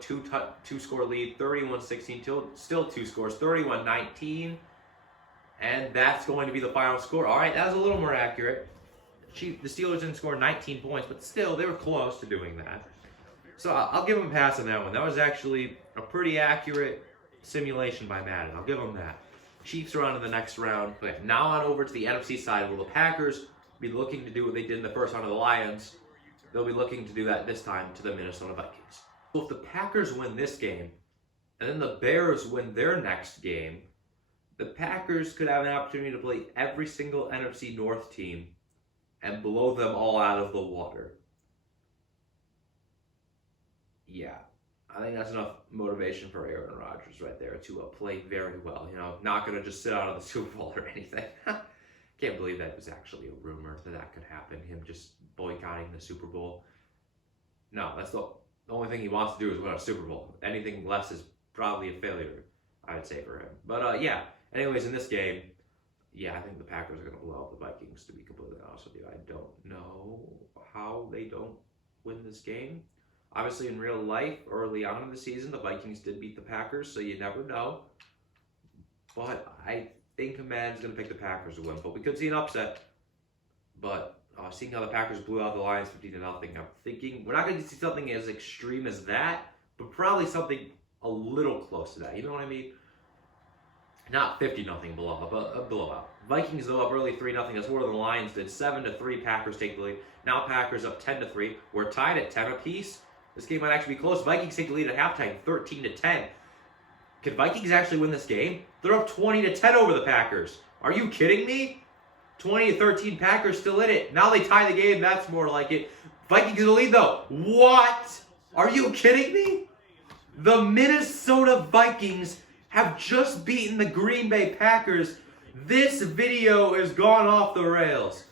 two-score lead. 31-16, still two scores. 31-19, and that's going to be the final score. All right, that was a little more accurate. The Steelers didn't score 19 points, but still, they were close to doing that. So I'll give them a pass on that one. That was actually a pretty accurate simulation by Madden. I'll give them that. Chiefs are on to the next round. Okay, now on over to the NFC side, where the Packers be looking to do what they did in the first round of the Lions. They'll be looking to do that this time to the Minnesota Vikings. So if the Packers win this game, and then the Bears win their next game, the Packers could have an opportunity to play every single NFC North team and blow them all out of the water. Yeah, I think that's enough motivation for Aaron Rodgers right there to play very well. You know, not going to just sit out of the Super Bowl or anything. Can't believe that was actually a rumor that could happen, him just boycotting the Super Bowl. No, that's the only thing he wants to do is win a Super Bowl. Anything less is probably a failure, I would say, for him. But, yeah, anyways, in this game, yeah, I think the Packers are going to blow out the Vikings, to be completely honest with you. I don't know how they don't win this game. Obviously, in real life, early on in the season, the Vikings did beat the Packers, so you never know. But I think Madden's going to pick the Packers to win. But we could see an upset. But seeing how the Packers blew out the Lions 15-0, I'm thinking we're not going to see something as extreme as that, but probably something a little close to that. You know what I mean? Not 50-0 blowout, but a blowout. Vikings, though, up early 3-0. That's more than the Lions did. 7-3, Packers take the lead. Now Packers up 10-3. We're tied at 10 apiece. This game might actually be close. Vikings take the lead at halftime, 13-10. Could Vikings actually win this game? They're up 20-10 over the Packers. Are you kidding me? 20-13, Packers still in it. Now they tie the game. That's more like it. Vikings in the lead, though. What? Are you kidding me? The Minnesota Vikings have just beaten the Green Bay Packers. This video has gone off the rails.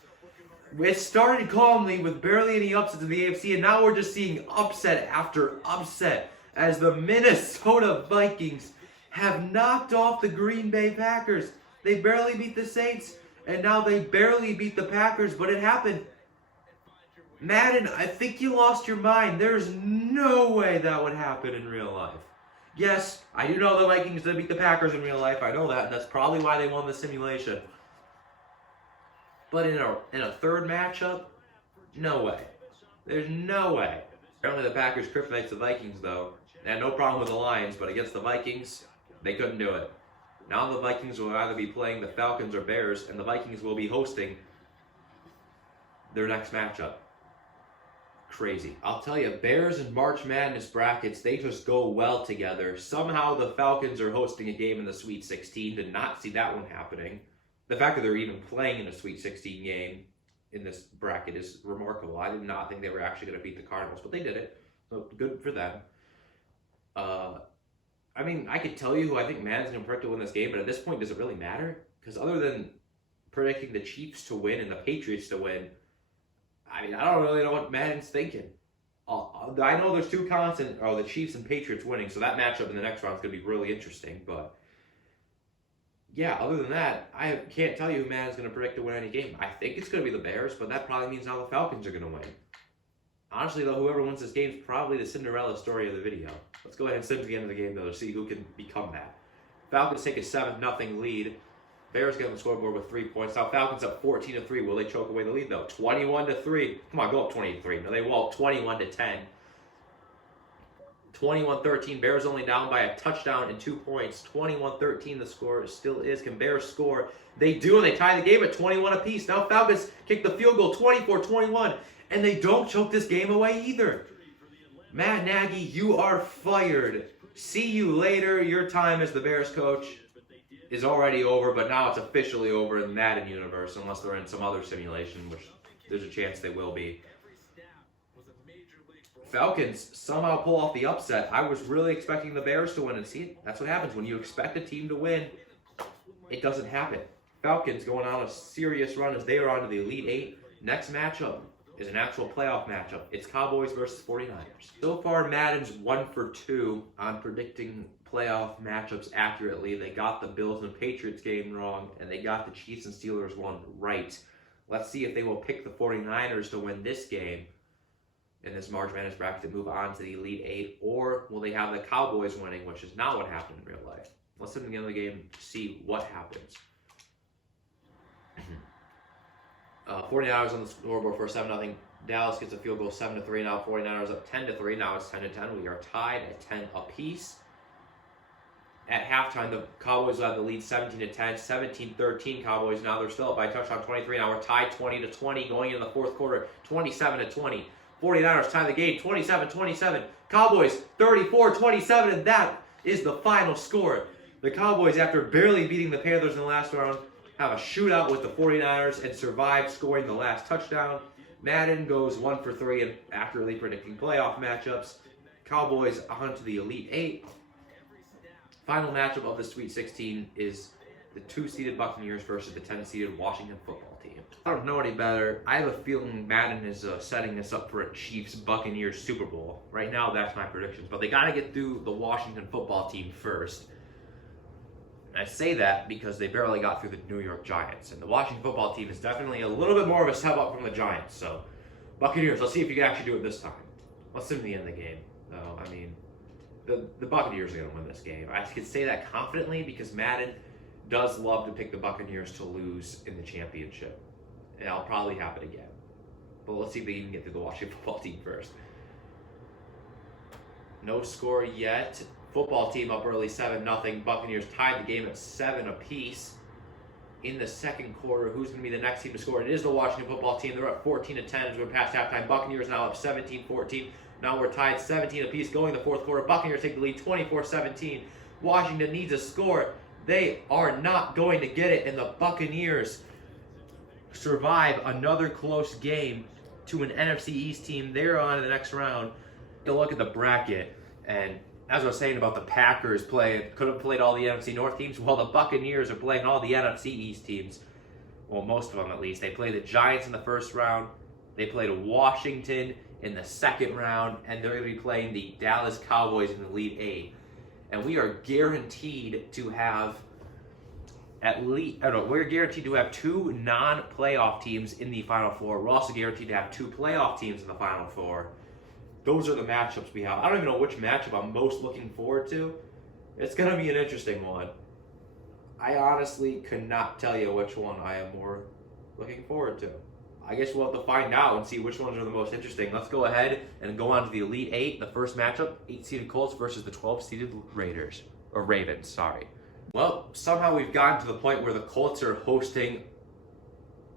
It started calmly with barely any upsets in the AFC, and now we're just seeing upset after upset as the Minnesota Vikings have knocked off the Green Bay Packers. They barely beat the Saints, and now they barely beat the Packers, but it happened. Madden, I think you lost your mind. There's no way that would happen in real life. Yes, I do know the Vikings did beat the Packers in real life. I know that, and that's probably why they won the simulation. But in a third matchup, no way. There's no way. Apparently the Packers kryptonite the Vikings, though. They had no problem with the Lions, but against the Vikings, they couldn't do it. Now the Vikings will either be playing the Falcons or Bears, and the Vikings will be hosting their next matchup. Crazy. I'll tell you, Bears and March Madness brackets, they just go well together. Somehow the Falcons are hosting a game in the Sweet 16. Did not see that one happening. The fact that they're even playing in a Sweet 16 game in this bracket is remarkable. I did not think they were actually going to beat the Cardinals, but they did it. So good for them. I mean, I could tell you who I think Madden's going to predict to win this game, but at this point, does it really matter? Because other than predicting the Chiefs to win and the Patriots to win, I mean, I don't really know what Madden's thinking. I know there's two constants, the Chiefs and Patriots winning, so that matchup in the next round is going to be really interesting. But yeah, other than that, I can't tell you who Madden's going to predict to win any game. I think it's going to be the Bears, but that probably means now the Falcons are going to win. Honestly, though, whoever wins this game is probably the Cinderella story of the video. Let's go ahead and sit to the end of the game, though, to see who can become that. Falcons take a 7-0 lead. Bears get on the scoreboard with 3 points. Now Falcons up 14-3. Will they choke away the lead, though? 21-3. Come on, go up 20-3. No, they will up 21-10. 21-13. Bears only down by a touchdown and 2 points. 21-13 the score still is. Can Bears score? They do, and they tie the game at 21 apiece. Now Falcons kick the field goal 24-21, and they don't choke this game away either. Matt Nagy, you are fired. See you later. Your time as the Bears coach is already over, but now it's officially over in the Madden universe, unless they're in some other simulation, which there's a chance they will be. Falcons somehow pull off the upset. I was really expecting the Bears to win, and see, that's what happens when you expect a team to win. It doesn't happen. Falcons going on a serious run as they are on to the Elite Eight. Next matchup is an actual playoff matchup. It's Cowboys versus 49ers. So far, Madden's 1 for 2 on predicting playoff matchups accurately. They got the Bills and Patriots game wrong, and they got the Chiefs and Steelers one right. Let's see if they will pick the 49ers to win this game in this March Madness bracket to move on to the Elite Eight, or will they have the Cowboys winning, which is not what happened in real life. Let's see them again in the game to see what happens. 49ers on the scoreboard for 7-0. Dallas gets a field goal 7-3. Now 49ers up 10-3. Now it's 10-10. We are tied at 10 apiece. At halftime, the Cowboys had the lead 17-10, 17-13 Cowboys. Now they're still up by a touchdown 23. Now we're tied 20-20 going into the fourth quarter, 27-20. 49ers tie the game 27-27. Cowboys 34-27, and that is the final score. The Cowboys, after barely beating the Panthers in the last round, have a shootout with the 49ers and survive scoring the last touchdown. Madden goes 1 for 3 and accurately predicting playoff matchups. Cowboys on to the Elite Eight. Final matchup of the Sweet 16 is the 2-seeded Buccaneers versus the 10-seeded Washington football team. I don't know any better. I have a feeling Madden is setting this up for a Chiefs-Buccaneers Super Bowl. Right now, that's my predictions. But they got to get through the Washington football team first. I say that because they barely got through the New York Giants. And the Washington football team is definitely a little bit more of a step up from the Giants. So, Buccaneers, let's see if you can actually do it this time. Let's see to the end of the game. Though, I mean, the Buccaneers are going to win this game. I can say that confidently because Madden does love to pick the Buccaneers to lose in the championship. And that'll probably happen again. But let's see if they even get through the Washington football team first. No score yet. Football team up early 7-0. Buccaneers tied the game at 7 apiece. In the second quarter, who's going to be the next team to score? It is the Washington football team. They're up 14-10 as we're past halftime. Buccaneers now up 17-14. Now we're tied 17 apiece going the fourth quarter. Buccaneers take the lead 24-17. Washington needs a score. They are not going to get it, and the Buccaneers survive another close game to an NFC East team. They're on to the next round. To look at the bracket, and as I was saying about the Packers could have played all the NFC North teams. Well, the Buccaneers are playing all the NFC East teams. Well, most of them at least. They played the Giants in the first round. They played Washington in the second round, and they're going to be playing the Dallas Cowboys in the Elite Eight. And we are guaranteed to have we're guaranteed to have 2 non-playoff teams in the Final Four. We're also guaranteed to have 2 playoff teams in the Final Four. Those are the matchups we have. I don't even know which matchup I'm most looking forward to. It's going to be an interesting one. I honestly could not tell you which one I am more looking forward to. I guess we'll have to find out and see which ones are the most interesting. Let's go ahead and go on to the Elite Eight. The first matchup, 8-seeded Colts versus the 12-seeded Ravens, sorry. Well, somehow we've gotten to the point where the Colts are hosting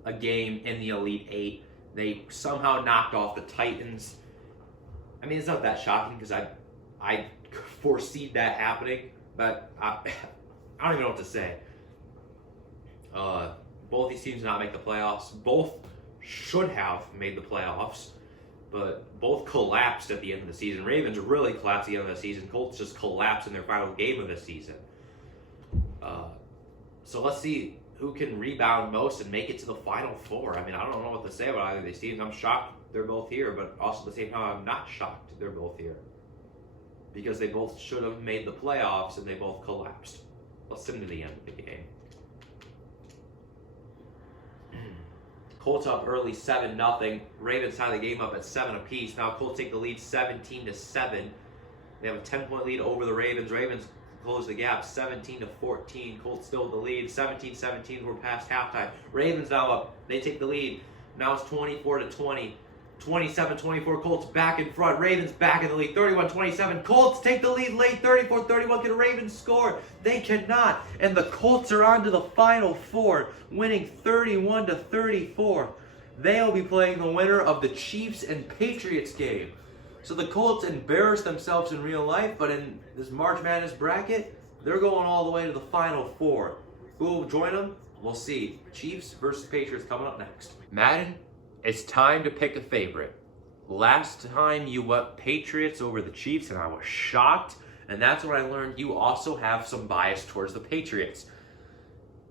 a game in the Elite Eight. They somehow knocked off the Titans. I mean, it's not that shocking because I foreseed that happening, but I don't even know what to say. Both these teams did not make the playoffs. Both should have made the playoffs, but both collapsed at the end of the season. Ravens really collapsed at the end of the season. Colts just collapsed in their final game of the season. So let's see who can rebound most and make it to the Final Four. I mean, I don't know what to say about either of these teams. I'm shocked they're both here, but also at the same time, I'm not shocked they're both here. Because they both should have made the playoffs and they both collapsed. Let's sim to the end of the game. Colts up early 7-0. Ravens tie the game up at 7 apiece. Now Colts take the lead 17-7. They have a 10-point lead over the Ravens. Ravens close the gap 17-14. Colts still with the lead. 17-17. We're past halftime. Ravens now up. They take the lead. Now it's 24-20. 27-24. Colts back in front. Ravens back in the lead. 31-27. Colts take the lead late. 34-31. Can the Ravens score? They cannot. And the Colts are on to the Final Four, winning 31-34. They'll be playing the winner of the Chiefs and Patriots game. So the Colts embarrassed themselves in real life, but in this March Madness bracket, they're going all the way to the Final Four. Who will join them? We'll see. Chiefs versus Patriots coming up next. Madden, it's time to pick a favorite. Last time you went Patriots over the Chiefs, and I was shocked. And that's when I learned you also have some bias towards the Patriots.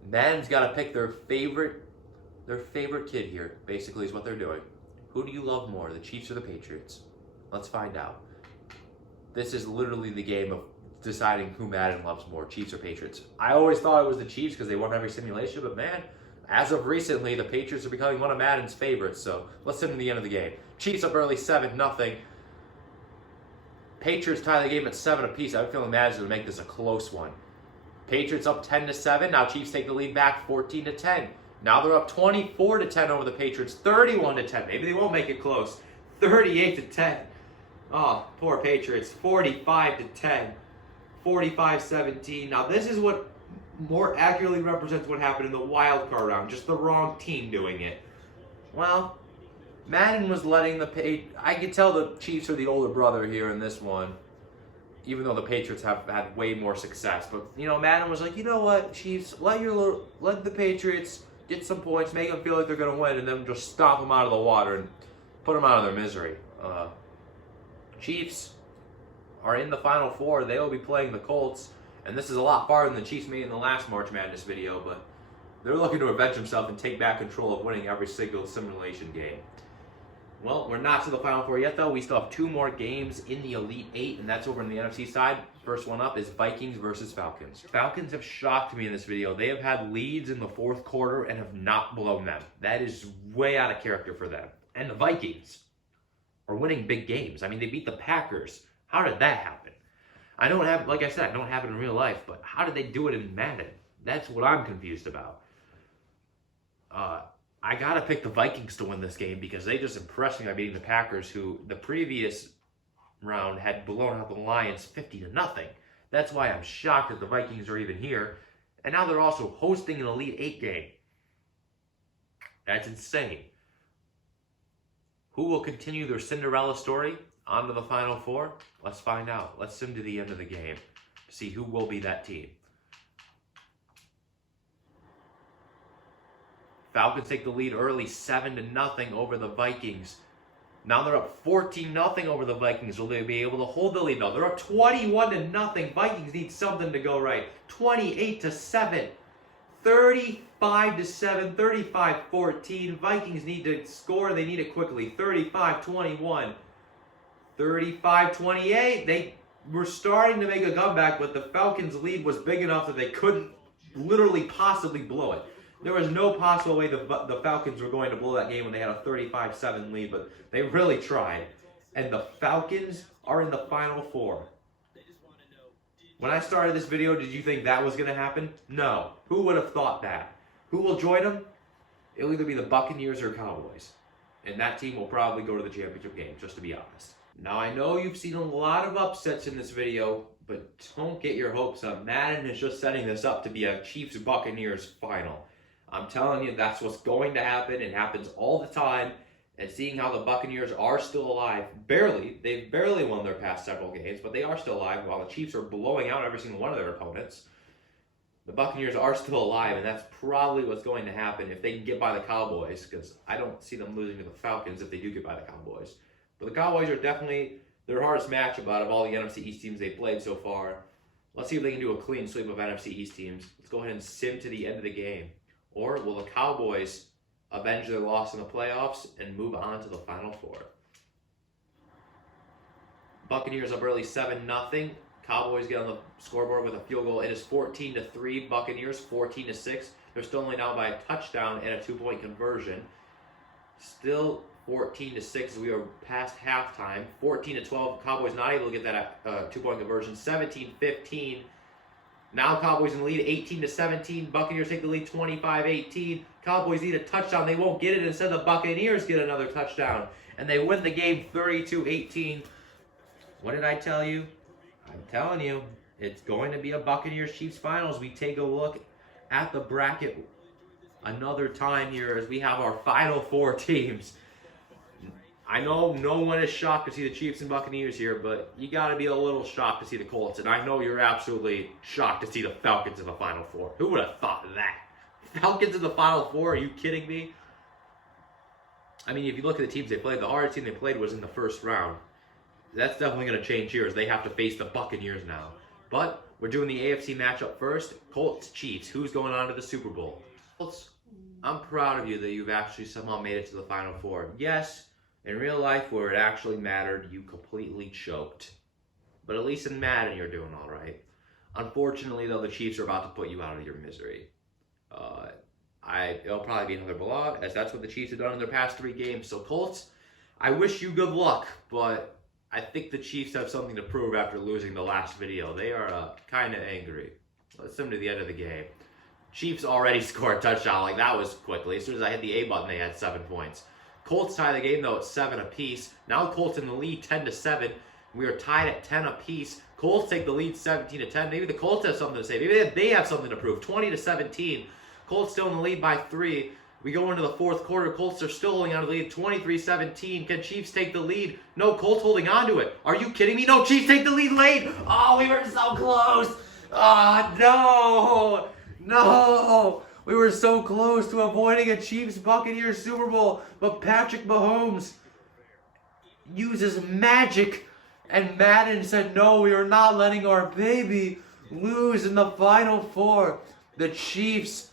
Madden's got to pick their favorite kid here, basically, is what they're doing. Who do you love more, the Chiefs or the Patriots? Let's find out. This is literally the game of deciding who Madden loves more, Chiefs or Patriots. I always thought it was the Chiefs because they won every simulation, but man, as of recently, the Patriots are becoming one of Madden's favorites, so let's send them to the end of the game. Chiefs up early, 7-0. Patriots tie the game at 7 apiece. I have a feeling Madden's going to make this a close one. Patriots up 10-7. Now Chiefs take the lead back 14-10. Now they're up 24-10 over the Patriots, 31-10. Maybe they won't make it close. 38-10. Oh, poor Patriots. 45-10. 45-17. Now this is what more accurately represents what happened in the wild card round. Just the wrong team doing it. Well, Madden was letting I could tell the Chiefs are the older brother here in this one, even though the Patriots have had way more success. But, you know, Madden was like, you know what, Chiefs, let the Patriots get some points, make them feel like they're going to win, and then just stomp them out of the water and put them out of their misery. Chiefs are in the Final Four. They will be playing the Colts, and this is a lot farther than the Chiefs made in the last March Madness video, but they're looking to avenge themselves and take back control of winning every single simulation game. Well, we're not to the Final Four yet, though. We still have 2 more games in the Elite 8, and that's over on the NFC side. First one up is Vikings versus Falcons. Falcons have shocked me in this video. They have had leads in the fourth quarter and have not blown them. That is way out of character for them. And the Vikings are winning big games. I mean, they beat the Packers. How did that happen? I don't have, like I said, I don't have it in real life, but how did they do it in Madden? That's what I'm confused about. I got to pick the Vikings to win this game because they just impressed me by beating the Packers, who the previous round had blown out the Lions 50-0. That's why I'm shocked that the Vikings are even here. And now they're also hosting an Elite 8 game. That's insane. Who will continue their Cinderella story onto the Final Four? Let's find out. Let's sim to the end of the game to see who will be that team. Falcons take the lead early, 7-0 over the Vikings. Now they're up 14-0 over the Vikings. Will they be able to hold the lead? No, they're up 21-0. Vikings need something to go right. 28-7. 35-7. 35-14. Vikings need to score. They need it quickly. 35-21. 35-28. They were starting to make a comeback, but the Falcons' lead was big enough that they couldn't literally possibly blow it. There was no possible way the Falcons were going to blow that game when they had a 35-7 lead, but they really tried. And the Falcons are in the Final Four. When I started this video, did you think that was going to happen? No. Who would have thought that? Who will join them? It'll either be the Buccaneers or Cowboys. And that team will probably go to the championship game, just to be honest. Now, I know you've seen a lot of upsets in this video, but don't get your hopes up. Madden is just setting this up to be a Chiefs-Buccaneers final. I'm telling you, that's what's going to happen. It happens all the time. And seeing how the Buccaneers are still alive, they've barely won their past several games, but they are still alive while the Chiefs are blowing out every single one of their opponents. The Buccaneers are still alive, and that's probably what's going to happen if they can get by the Cowboys, because I don't see them losing to the Falcons if they do get by the Cowboys. But the Cowboys are definitely their hardest matchup out of all the NFC East teams they've played so far. Let's see if they can do a clean sweep of NFC East teams. Let's go ahead and sim to the end of the game. Or will the Cowboys avenge their loss in the playoffs and move on to the Final Four? Buccaneers up early 7-0. Cowboys get on the scoreboard with a field goal. It is 14-3. Buccaneers 14-6. They're still only down by a touchdown and a 2-point conversion. Still 14-6 as we are past halftime. 14-12. Cowboys not able to get that 2-point conversion. 17-15. Now Cowboys in the lead, 18-17. Buccaneers take the lead, 25-18. Cowboys need a touchdown. They won't get it. Instead, the Buccaneers get another touchdown. And they win the game 32-18. What did I tell you? I'm telling you, it's going to be a Buccaneers-Chiefs finals. We take a look at the bracket another time here as we have our Final Four teams. I know no one is shocked to see the Chiefs and Buccaneers here, but you got to be a little shocked to see the Colts. And I know you're absolutely shocked to see the Falcons in the Final Four. Who would have thought of that? Falcons in the Final Four? Are you kidding me? I mean, if you look at the teams they played, the hardest team they played was in the first round. That's definitely going to change here as they have to face the Buccaneers now. But we're doing the AFC matchup first. Colts, Chiefs. Who's going on to the Super Bowl? Colts, I'm proud of you that you've actually somehow made it to the Final Four. Yes, in real life where it actually mattered, you completely choked. But at least in Madden, you're doing all right. Unfortunately, though, the Chiefs are about to put you out of your misery. It'll probably be another blowout, as that's what the Chiefs have done in their past 3 games. So, Colts, I wish you good luck, but I think the Chiefs have something to prove after losing the last video. They are kind of angry. Let's them to the end of the game. Chiefs already scored a touchdown. Like, that was quickly. As soon as I hit the A button, they had 7 points. Colts tie the game, though, at 7 apiece. Now Colts in the lead 10-7. We are tied at 10 apiece. Colts take the lead 17-10. Maybe the Colts have something to say. Maybe they have something to prove. 20-17. Colts still in the lead by 3. We go into the fourth quarter. Colts are still holding on to the lead. 23-17. Can Chiefs take the lead? No, Colts holding on to it. Are you kidding me? No, Chiefs take the lead late. Oh, we were so close. Oh, no. No. We were so close to avoiding a Chiefs-Buccaneers Super Bowl. But Patrick Mahomes uses magic. And Madden said, no, we are not letting our baby lose in the Final Four. The Chiefs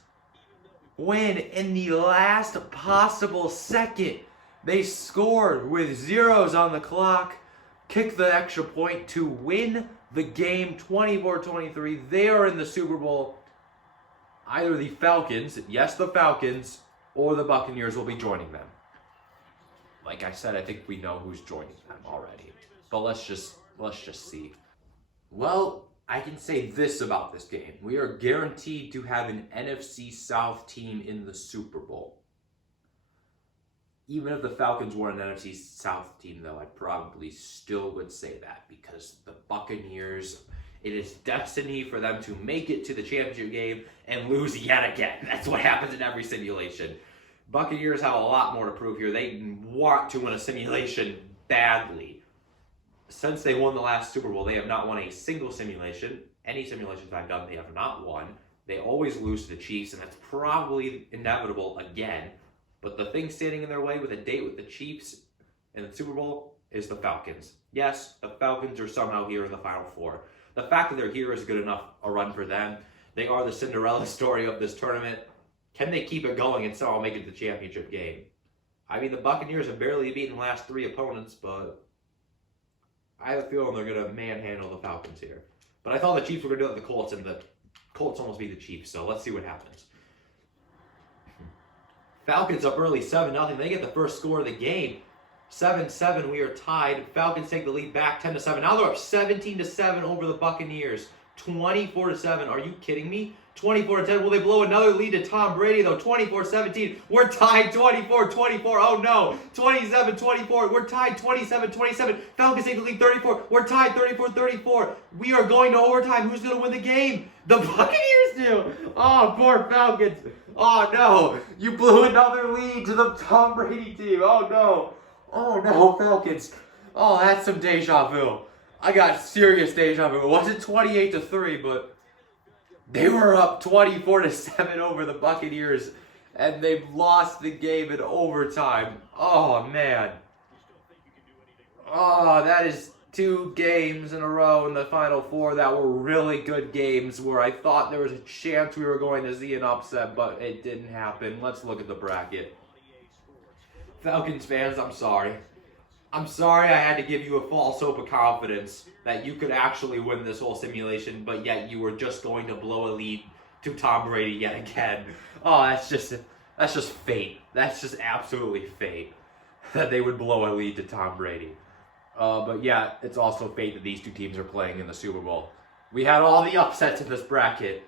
win in the last possible second. They scored with zeros on the clock, kicked the extra point to win the game 24-23. They are in the Super Bowl. Either the Falcons, yes, the Falcons, or the Buccaneers will be joining them. Like I said, I think we know who's joining them already. But let's just see. Well, I can say this about this game. We are guaranteed to have an NFC South team in the Super Bowl. Even if the Falcons were an NFC South team, though, I probably still would say that because the Buccaneers, it is destiny for them to make it to the championship game and lose yet again. That's what happens in every simulation. Buccaneers have a lot more to prove here. They want to win a simulation badly. Since they won the last Super Bowl, they have not won a single simulation. Any simulations I've done, they have not won. They always lose to the Chiefs, and that's probably inevitable again. But the thing standing in their way with a date with the Chiefs in the Super Bowl is the Falcons. Yes, the Falcons are somehow here in the Final Four. The fact that they're here is good enough a run for them. They are the Cinderella story of this tournament. Can they keep it going and somehow make it to the championship game? I mean, the Buccaneers have barely beaten the last 3 opponents, but I have a feeling they're going to manhandle the Falcons here. But I thought the Chiefs were going to do it with the Colts, and the Colts almost beat the Chiefs, so let's see what happens. Falcons up early 7-0. They get the first score of the game. 7-7, we are tied. Falcons take the lead back 10-7. Now they're up 17-7 over the Buccaneers. 24-7. Are you kidding me? 24-10. Will they blow another lead to Tom Brady, though? 24-17. We're tied 24-24. Oh, no. 27-24. We're tied 27-27. Falcons take the lead 34. We're tied 34-34. We are going to overtime. Who's going to win the game? The Buccaneers do. Oh, poor Falcons. Oh, no. You blew another lead to the Tom Brady team. Oh, no. Oh, no, Falcons. Oh, that's some deja vu. I got serious deja vu. It wasn't 28-3, but they were up 24-7 over the Buccaneers, and they've lost the game in overtime. Oh, man. Oh, that is 2 games in a row in the Final Four that were really good games where I thought there was a chance we were going to see an upset, but it didn't happen. Let's look at the bracket. Falcons fans, I'm sorry. I'm sorry I had to give you a false hope of confidence that you could actually win this whole simulation, but yet you were just going to blow a lead to Tom Brady yet again. Oh, that's just fate. That's just absolutely fate that they would blow a lead to Tom Brady. But yeah, it's also fate that these 2 teams are playing in the Super Bowl. We had all the upsets in this bracket,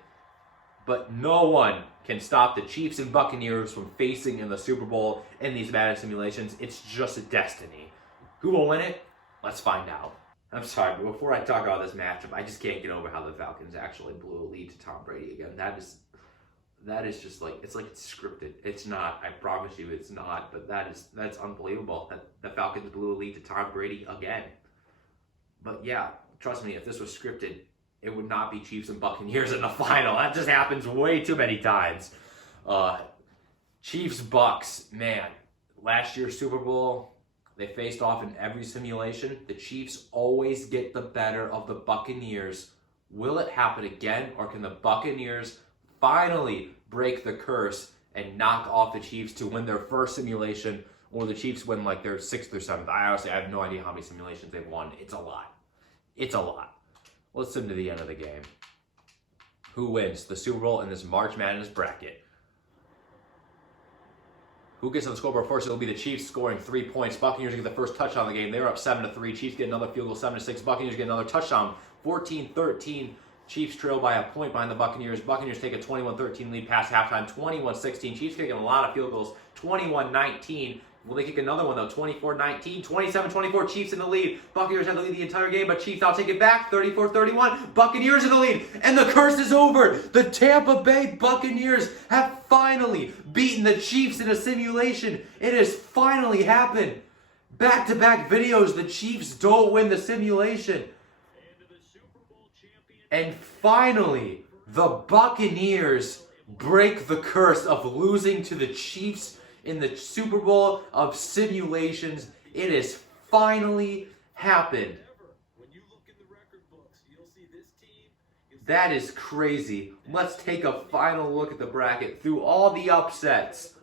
but no one can stop the Chiefs and Buccaneers from facing in the Super Bowl in these Madden simulations. It's just a destiny. Who will win it? Let's find out. I'm sorry, but before I talk about this matchup, I just can't get over how the Falcons actually blew a lead to Tom Brady again. That is just like, it's scripted. It's not. I promise you it's not. But that's unbelievable that the Falcons blew a lead to Tom Brady again. But yeah, trust me, if this was scripted, it would not be Chiefs and Buccaneers in the final. That just happens way too many times. Chiefs Bucks, man. Last year's Super Bowl, they faced off in every simulation. The Chiefs always get the better of the Buccaneers. Will it happen again, or can the Buccaneers finally break the curse and knock off the Chiefs to win their first simulation, or the Chiefs win like their 6th or 7th? I honestly have no idea how many simulations they've won. It's a lot. It's a lot. Listen to the end of the game. Who wins the Super Bowl in this March Madness bracket? Who gets on the scoreboard first? It'll be the Chiefs scoring 3 points. Buccaneers get the first touchdown of the game. They were up 7-3. Chiefs get another field goal, 7-6. Buccaneers get another touchdown, 14-13. Chiefs trail by a point behind the Buccaneers. Buccaneers take a 21-13 lead past halftime, 21-16. Chiefs kicking a lot of field goals, 21-19. Will they kick another one, though? 24-19, 27-24, Chiefs in the lead. Buccaneers have the lead the entire game, but Chiefs now take it back, 34-31. Buccaneers in the lead, and the curse is over. The Tampa Bay Buccaneers have finally beaten the Chiefs in a simulation. It has finally happened. Back-to-back videos, the Chiefs don't win the simulation. And finally, the Buccaneers break the curse of losing to the Chiefs in the Super Bowl of simulations. It has finally happened. That is crazy. Let's take a final look at the bracket through all the upsets.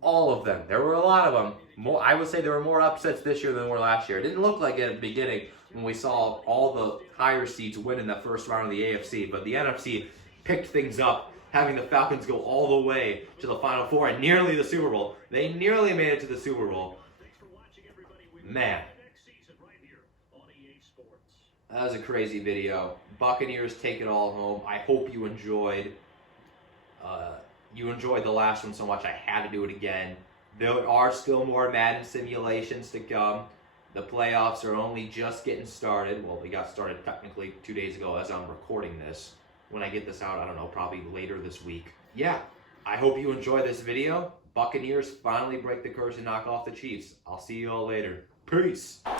All of them. There were a lot of them. I would say there were more upsets this year than there were last year. It didn't look like it at the beginning when we saw all the higher seeds win in the first round of the AFC. But the NFC picked things up, having the Falcons go all the way to the Final Four and nearly the Super Bowl. They nearly made it to the Super Bowl. Man. That was a crazy video. Buccaneers take it all home. I hope you enjoyed. You enjoyed the last one so much I had to do it again. There are still more Madden simulations to come. The playoffs are only just getting started. Well, they got started technically 2 days ago as I'm recording this. When I get this out, I don't know, probably later this week. Yeah, I hope you enjoy this video. Buccaneers finally break the curse and knock off the Chiefs. I'll see you all later. Peace. The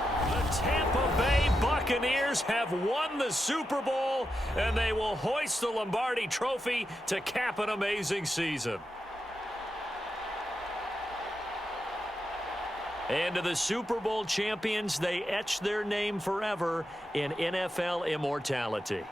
Tampa Bay Buccaneers have won the Super Bowl, and they will hoist the Lombardi Trophy to cap an amazing season. And to the Super Bowl champions, they etch their name forever in NFL immortality.